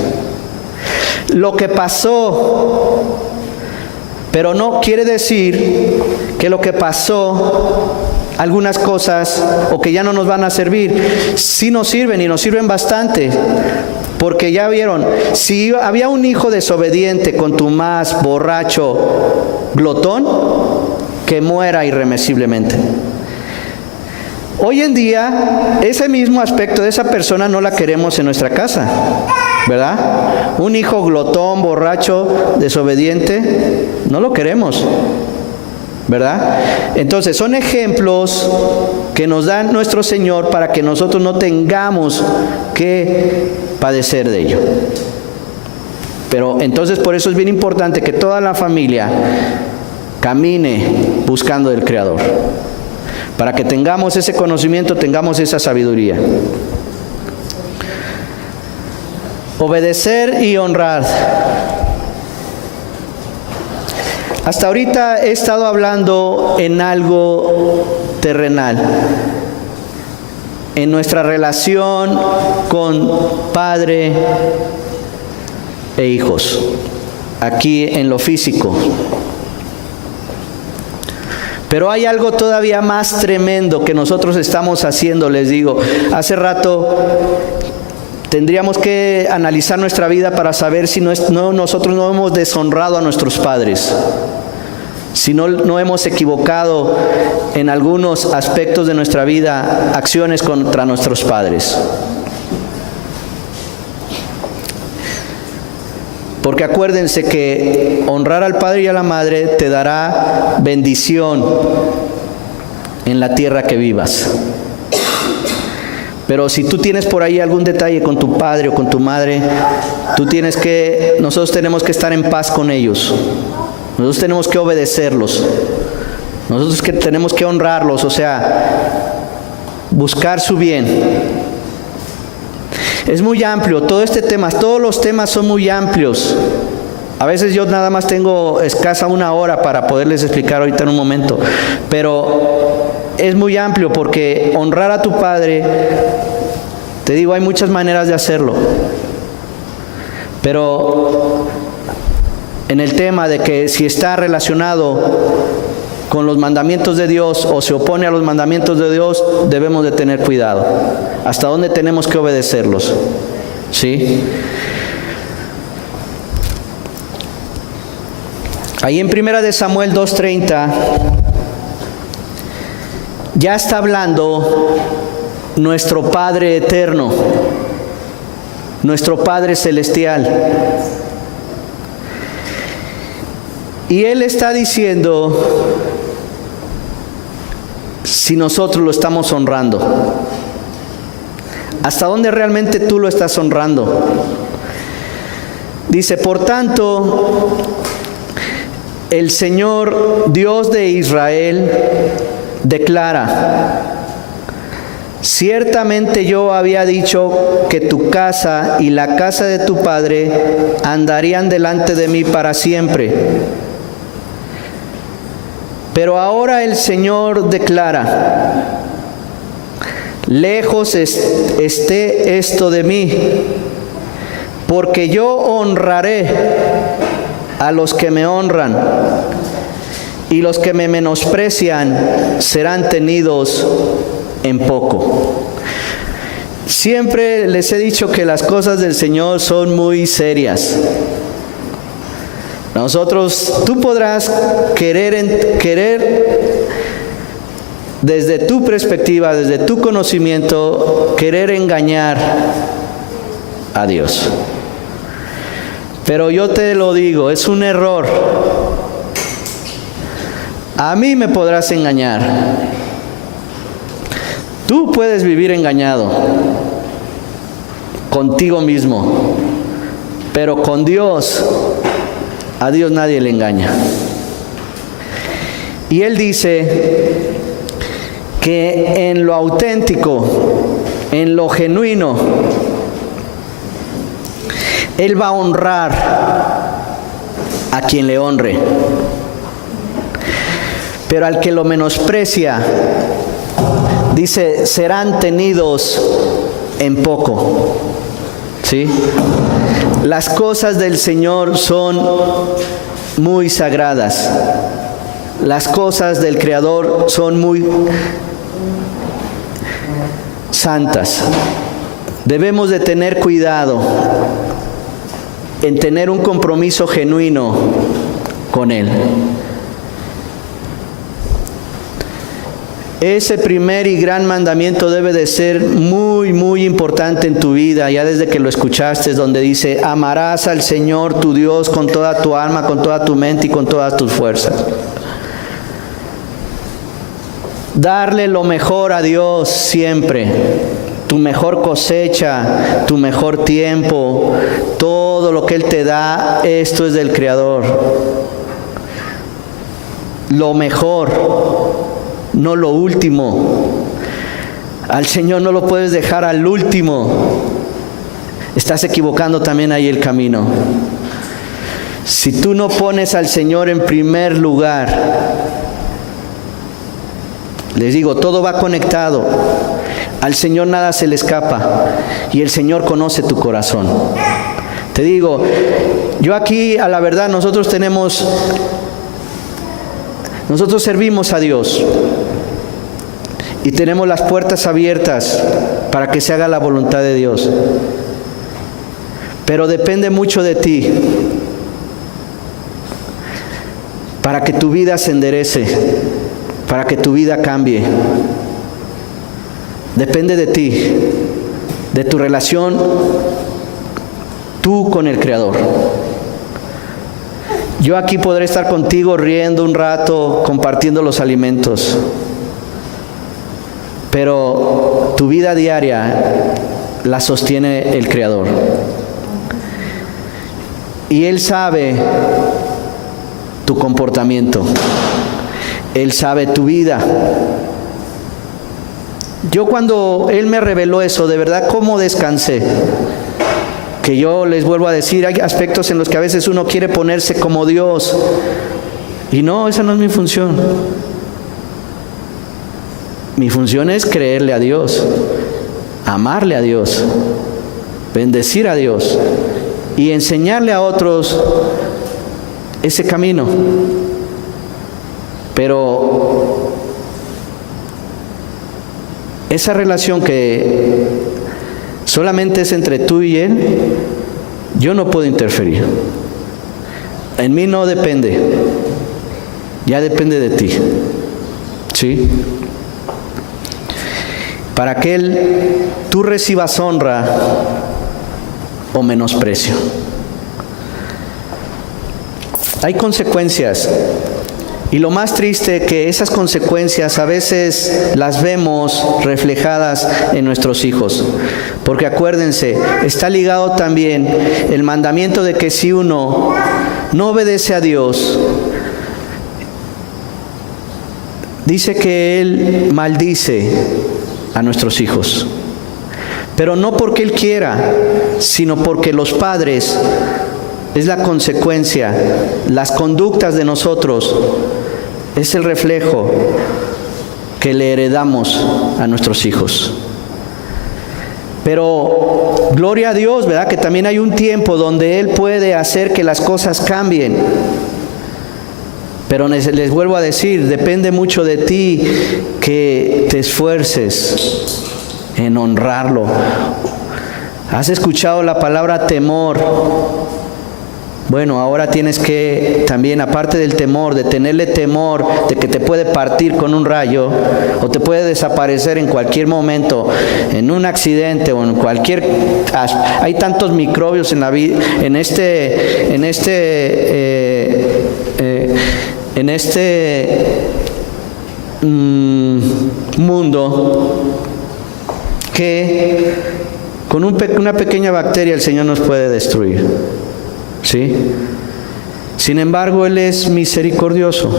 Lo que pasó, pero no quiere decir que lo que pasó, algunas cosas, o que ya no nos van a servir. Sí nos sirven y nos sirven bastante. Porque ya vieron, si había un hijo desobediente, contumaz, borracho, glotón, que muera irremisiblemente. Hoy en día, ese mismo aspecto de esa persona no la queremos en nuestra casa, ¿verdad? Un hijo glotón, borracho, desobediente, no lo queremos, ¿verdad? Entonces son ejemplos que nos da nuestro Señor para que nosotros no tengamos que padecer de ello. Pero entonces por eso es bien importante que toda la familia camine buscando del Creador, para que tengamos ese conocimiento, tengamos esa sabiduría. Obedecer y honrar. Hasta ahorita he estado hablando en algo terrenal, en nuestra relación con padre e hijos, aquí en lo físico. Pero hay algo todavía más tremendo que nosotros estamos haciendo, les digo. Hace rato tendríamos que analizar nuestra vida para saber si nosotros no hemos deshonrado a nuestros padres, si no hemos equivocado en algunos aspectos de nuestra vida, acciones contra nuestros padres. Porque acuérdense que honrar al padre y a la madre te dará bendición en la tierra que vivas. Pero si tú tienes por ahí algún detalle con tu padre o con tu madre, nosotros tenemos que estar en paz con ellos. Nosotros tenemos que obedecerlos. Nosotros tenemos que honrarlos, o sea, buscar su bien. Es muy amplio todo este tema, todos los temas son muy amplios. A veces yo nada más tengo escasa una hora para poderles explicar ahorita en un momento, pero es muy amplio porque honrar a tu padre, te digo, hay muchas maneras de hacerlo. Pero en el tema de que si está relacionado con los mandamientos de Dios o se opone a los mandamientos de Dios, debemos de tener cuidado. ¿Hasta dónde tenemos que obedecerlos? ¿Sí? Ahí en 1 de Samuel 2:30 ya está hablando nuestro Padre eterno, nuestro Padre celestial. Y Él está diciendo si nosotros lo estamos honrando. ¿Hasta dónde realmente tú lo estás honrando? Dice, por tanto, el Señor Dios de Israel declara: ciertamente yo había dicho que tu casa y la casa de tu padre andarían delante de mí para siempre. Pero ahora el Señor declara: lejos esté esto de mí, porque yo honraré a los que me honran, y los que me menosprecian serán tenidos en poco. Siempre les he dicho que las cosas del Señor son muy serias. Tú podrás querer desde tu perspectiva, desde tu conocimiento, querer engañar a Dios. Pero yo te lo digo, es un error. A mí me podrás engañar. Tú puedes vivir engañado contigo mismo, pero con Dios A Dios nadie le engaña. Y Él dice que en lo auténtico, en lo genuino, Él va a honrar a quien le honre. Pero al que lo menosprecia, dice, serán tenidos en poco. ¿Sí? Las cosas del Señor son muy sagradas. Las cosas del Creador son muy santas. Debemos de tener cuidado en tener un compromiso genuino con Él. Ese primer y gran mandamiento debe de ser muy, muy importante en tu vida, ya desde que lo escuchaste, donde dice, amarás al Señor tu Dios con toda tu alma, con toda tu mente y con todas tus fuerzas. Darle lo mejor a Dios siempre, tu mejor cosecha, tu mejor tiempo, todo lo que Él te da, esto es del Creador. Lo mejor. No lo último. Al Señor no lo puedes dejar al último. Estás equivocando también ahí el camino. Si tú no pones al Señor en primer lugar, les digo, todo va conectado. Al Señor nada se le escapa. Y el Señor conoce tu corazón. Te digo, yo aquí, a la verdad, nosotros servimos a Dios y tenemos las puertas abiertas para que se haga la voluntad de Dios. Pero depende mucho de ti para que tu vida se enderece, para que tu vida cambie. Depende de ti, de tu relación tú con el Creador. Yo aquí podré estar contigo riendo un rato, compartiendo los alimentos. Pero tu vida diaria la sostiene el Creador. Y Él sabe tu comportamiento. Él sabe tu vida. Yo cuando Él me reveló eso, de verdad, ¿cómo descansé? Que yo les vuelvo a decir, hay aspectos en los que a veces uno quiere ponerse como Dios. Y no, esa no es mi función. Mi función es creerle a Dios, amarle a Dios, bendecir a Dios y enseñarle a otros ese camino. Pero esa relación que solamente es entre tú y Él, yo no puedo interferir. En mí no depende, ya depende de ti. ¿Sí? Para que tú recibas honra o menosprecio. Hay consecuencias. Y lo más triste es que esas consecuencias a veces las vemos reflejadas en nuestros hijos. Porque acuérdense, está ligado también el mandamiento de que si uno no obedece a Dios, dice que Él maldice a nuestros hijos. Pero no porque Él quiera, sino porque los padres es la consecuencia. Las conductas de nosotros es el reflejo que le heredamos a nuestros hijos. Pero gloria a Dios, ¿verdad? Que también hay un tiempo donde Él puede hacer que las cosas cambien. Pero les vuelvo a decir, depende mucho de ti que te esfuerces en honrarlo. ¿Has escuchado la palabra temor? Bueno, ahora tienes que también, aparte del temor, de tenerle temor de que te puede partir con un rayo o te puede desaparecer en cualquier momento, en un accidente o en cualquier... Hay tantos microbios en la vida, en este mundo, que con una pequeña bacteria el Señor nos puede destruir. ¿Sí? Sin embargo, Él es misericordioso.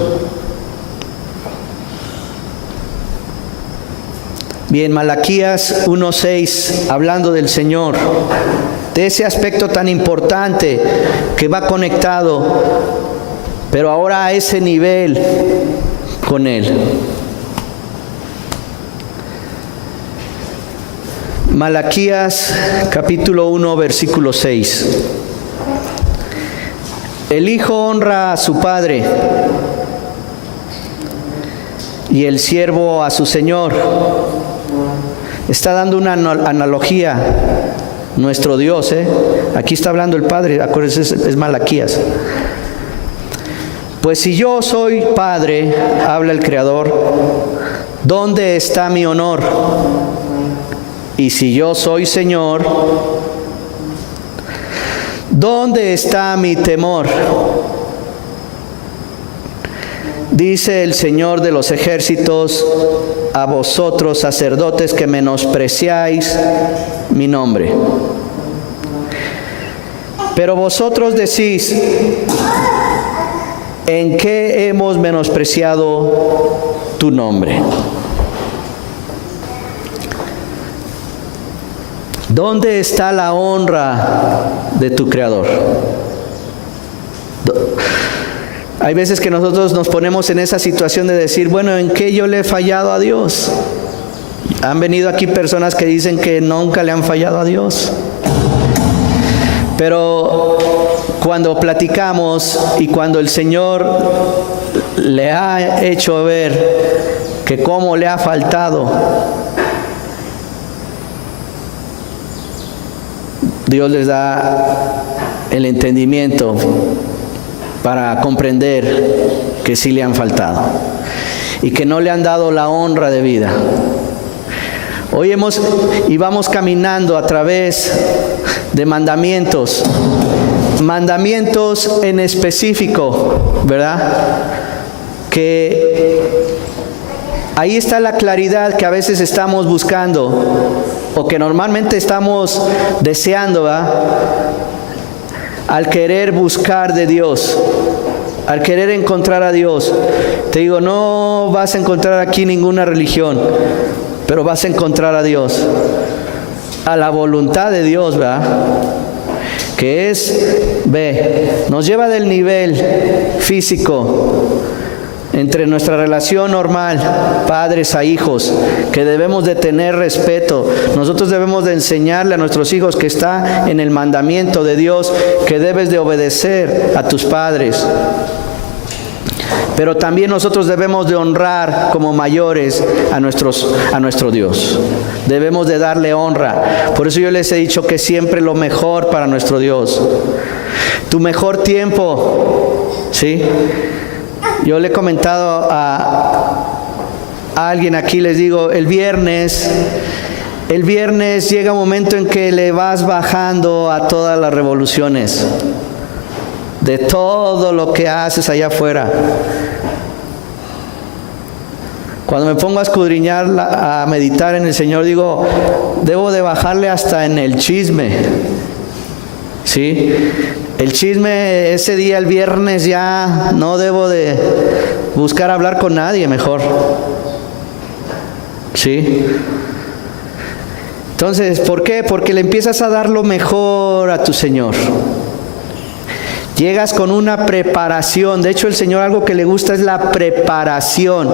Bien, Malaquías 1:6, hablando del Señor, de ese aspecto tan importante que va conectado, pero ahora a ese nivel con Él. Malaquías capítulo 1, versículo 6. El hijo honra a su padre y el siervo a su señor. Está dando una analogía nuestro Dios, Aquí está hablando el Padre, acuérdense, es Malaquías. Pues si yo soy Padre, habla el Creador, ¿dónde está mi honor? Y si yo soy Señor, ¿dónde está mi temor? Dice el Señor de los ejércitos a vosotros, sacerdotes, que menospreciáis mi nombre. Pero vosotros decís, ¿en qué hemos menospreciado tu nombre? ¿Dónde está la honra de tu Creador? Hay veces que nosotros nos ponemos en esa situación de decir, bueno, ¿en qué yo le he fallado a Dios? Han venido aquí personas que dicen que nunca le han fallado a Dios. Pero cuando platicamos y cuando el Señor le ha hecho ver que cómo le ha faltado, Dios les da el entendimiento para comprender que sí le han faltado y que no le han dado la honra de vida. Hoy vamos caminando a través de mandamientos en específico, ¿verdad? Que ahí está la claridad que a veces estamos buscando o que normalmente estamos deseando, ¿verdad? Al querer buscar de Dios, al querer encontrar a Dios. Te digo, no vas a encontrar aquí ninguna religión, pero vas a encontrar a Dios, a la voluntad de Dios, ¿verdad? Que nos lleva del nivel físico entre nuestra relación normal, padres a hijos, que debemos de tener respeto. Nosotros debemos de enseñarle a nuestros hijos que está en el mandamiento de Dios, que debes de obedecer a tus padres. Pero también nosotros debemos de honrar como mayores a nuestro Dios. Debemos de darle honra. Por eso yo les he dicho que siempre lo mejor para nuestro Dios. Tu mejor tiempo, ¿sí? Yo le he comentado a alguien aquí, les digo, el viernes llega un momento en que le vas bajando a todas las revoluciones de todo lo que haces allá afuera. Cuando me pongo a escudriñar, a meditar en el Señor, digo, debo de bajarle hasta en el chisme, ¿sí? El chisme ese día, el viernes, ya no debo de buscar hablar con nadie, mejor, ¿sí? Entonces, ¿por qué? Porque le empiezas a dar lo mejor a tu Señor. Llegas con una preparación. De hecho, el Señor algo que le gusta es la preparación.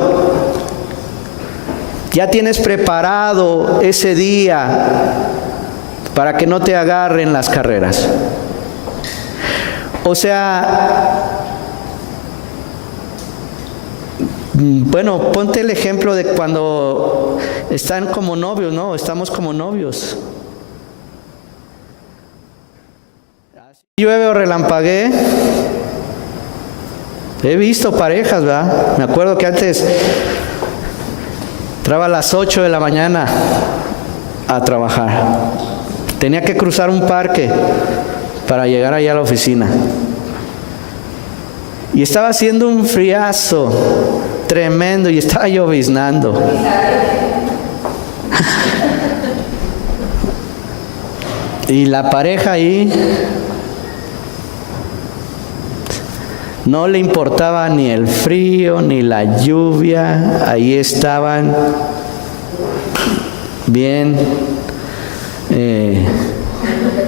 Ya tienes preparado ese día para que no te agarren las carreras. O sea, bueno, ponte el ejemplo de cuando están como novios, ¿no? Estamos como novios. Llueve o relampaguee. He visto parejas, ¿verdad? Me acuerdo que antes entraba a las 8 de la mañana a trabajar. Tenía que cruzar un parque para llegar allá a la oficina. Y estaba haciendo un friazo tremendo y estaba lloviznando. Y la pareja ahí No le importaba ni el frío ni la lluvia, ahí estaban bien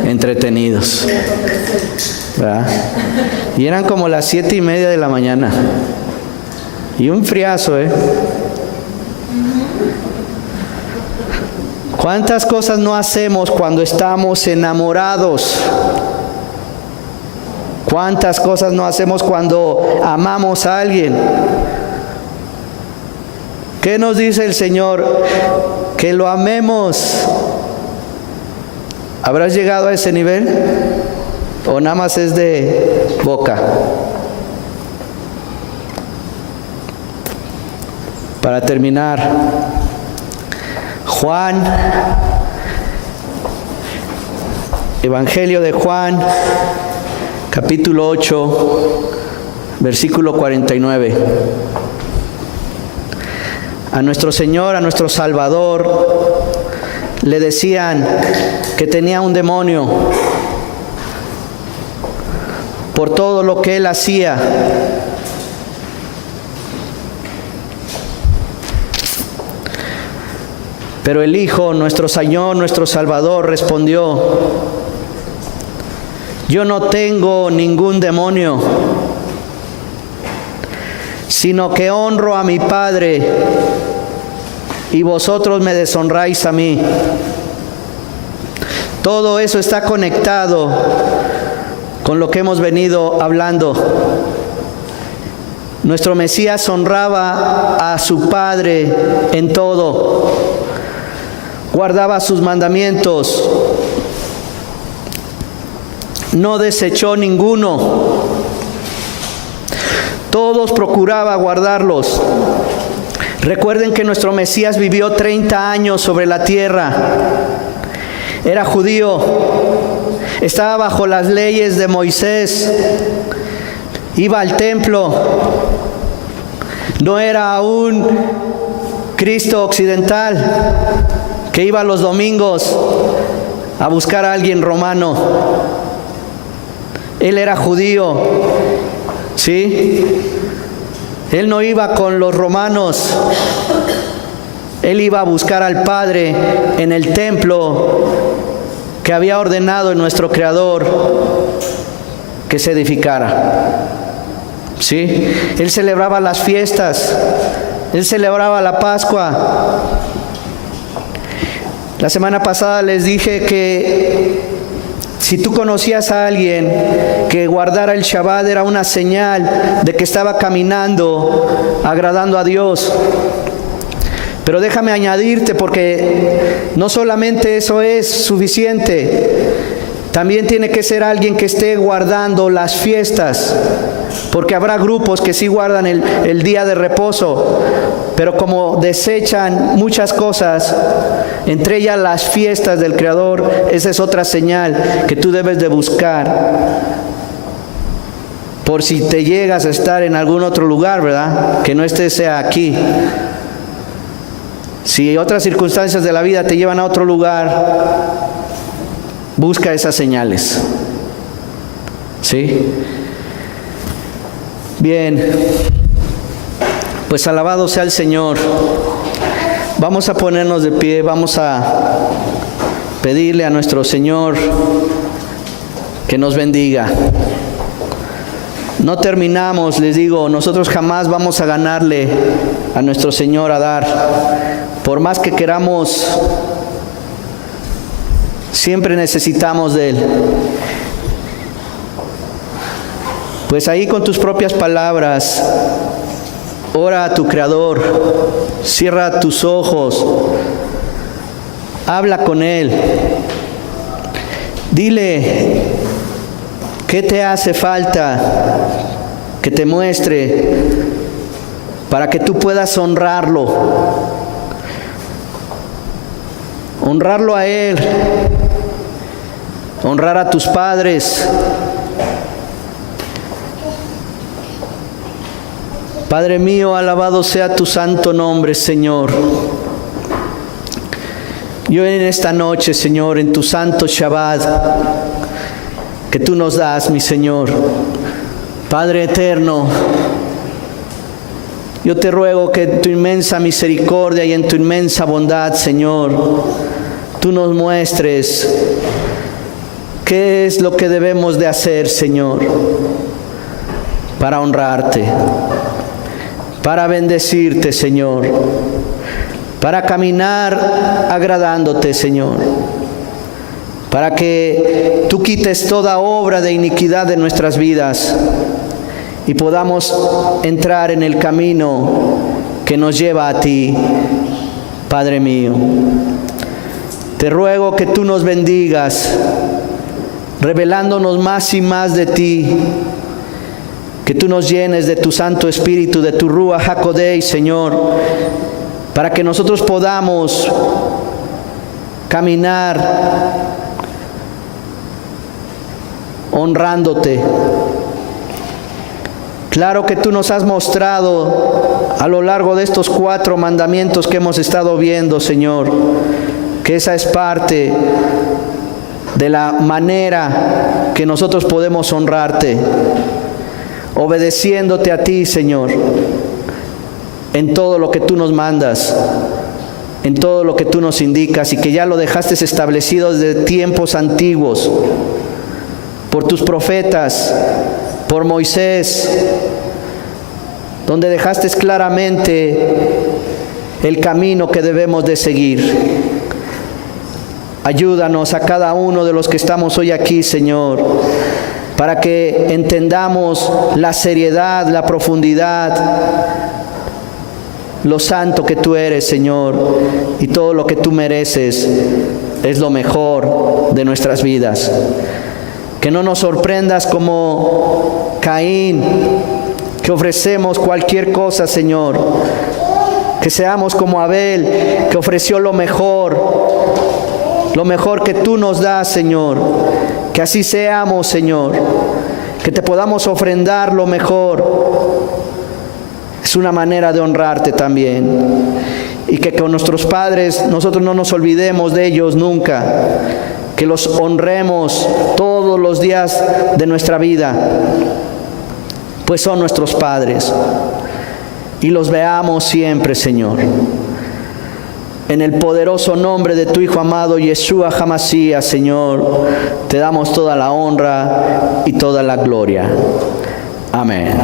entretenidos, ¿verdad? Y eran como las 7:30 de la mañana y un friazo, ¿Cuántas cosas no hacemos cuando estamos enamorados? ¿Cuántas cosas no hacemos cuando amamos a alguien? ¿Qué nos dice el Señor? Que lo amemos. ¿Habrás llegado a ese nivel? ¿O nada más es de boca? Para terminar, Juan, Evangelio de Juan, capítulo 8, versículo 49. A nuestro Señor, a nuestro Salvador, le decían que tenía un demonio por todo lo que él hacía. Pero el Hijo, nuestro Señor, nuestro Salvador, respondió: yo no tengo ningún demonio, sino que honro a mi Padre, y vosotros me deshonráis a mí. Todo eso está conectado con lo que hemos venido hablando. Nuestro Mesías honraba a su Padre en todo, guardaba sus mandamientos, no desechó ninguno, todos procuraba guardarlos. Recuerden que nuestro Mesías vivió 30 años sobre la tierra, era judío, estaba bajo las leyes de Moisés, iba al templo, no era un Cristo occidental que iba los domingos a buscar a alguien romano. Él era judío, ¿sí? Él no iba con los romanos, él iba a buscar al Padre en el templo que había ordenado nuestro Creador que se edificara, ¿sí? Él celebraba las fiestas, él celebraba la Pascua. La semana pasada les dije que si tú conocías a alguien que guardara el Shabbat, era una señal de que estaba caminando agradando a Dios. Pero déjame añadirte, porque no solamente eso es suficiente, también tiene que ser alguien que esté guardando las fiestas, porque habrá grupos que sí guardan el día de reposo, pero como desechan muchas cosas, entre ellas las fiestas del Creador, esa es otra señal que tú debes de buscar, por si te llegas a estar en algún otro lugar, ¿verdad? Que no sea aquí. Si otras circunstancias de la vida te llevan a otro lugar, busca esas señales, ¿sí? Bien, pues alabado sea el Señor. Vamos a ponernos de pie, vamos a pedirle a nuestro Señor que nos bendiga. No terminamos, les digo, nosotros jamás vamos a ganarle a nuestro Señor a dar. Por más que queramos, siempre necesitamos de Él. Pues ahí con tus propias palabras, ora a tu Creador, cierra tus ojos, habla con Él, dile qué te hace falta que te muestre para que tú puedas honrarlo a Él, honrar a tus padres. Padre mío, alabado sea tu santo nombre, Señor. Yo en esta noche, Señor, en tu santo Shabbat que tú nos das, mi Señor, Padre eterno, yo te ruego que en tu inmensa misericordia y en tu inmensa bondad, Señor, tú nos muestres qué es lo que debemos de hacer, Señor, para honrarte, para bendecirte, Señor, para caminar agradándote, Señor, para que tú quites toda obra de iniquidad de nuestras vidas y podamos entrar en el camino que nos lleva a ti, Padre mío. Te ruego que tú nos bendigas, revelándonos más y más de ti, que tú nos llenes de tu Santo Espíritu, de tu Ruach HaKodesh, Señor, para que nosotros podamos caminar honrándote. Claro que tú nos has mostrado a lo largo de estos 4 mandamientos que hemos estado viendo, Señor, que esa es parte de la manera que nosotros podemos honrarte, obedeciéndote a ti, Señor, en todo lo que tú nos mandas, en todo lo que tú nos indicas, y que ya lo dejaste establecido desde tiempos antiguos, por tus profetas, por Moisés, donde dejaste claramente el camino que debemos de seguir. Ayúdanos a cada uno de los que estamos hoy aquí, Señor, para que entendamos la seriedad, la profundidad, lo santo que tú eres, Señor, y todo lo que tú mereces es lo mejor de nuestras vidas. Que no nos sorprendas como Caín, que ofrecemos cualquier cosa, Señor. Que seamos como Abel, que ofreció lo mejor que tú nos das, Señor. Que así seamos, Señor. Que te podamos ofrendar lo mejor. Es una manera de honrarte también. Y que con nuestros padres nosotros no nos olvidemos de ellos nunca. Que los honremos todos los días de nuestra vida, pues son nuestros padres, y los veamos siempre, Señor. En el poderoso nombre de tu Hijo amado, Yeshua HaMashiach, Señor, te damos toda la honra y toda la gloria. Amén.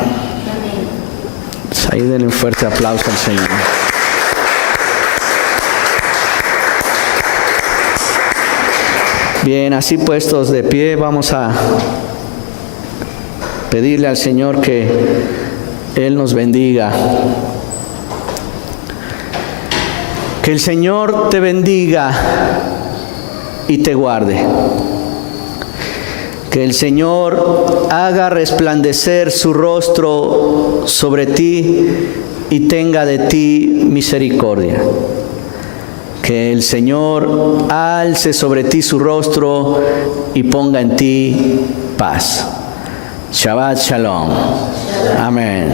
Ahí denle un fuerte aplauso al Señor. Bien, así puestos de pie, vamos a pedirle al Señor que Él nos bendiga. Que el Señor te bendiga y te guarde. Que el Señor haga resplandecer su rostro sobre ti y tenga de ti misericordia. Que el Señor alce sobre ti su rostro y ponga en ti paz. Shabbat Shalom. Amén.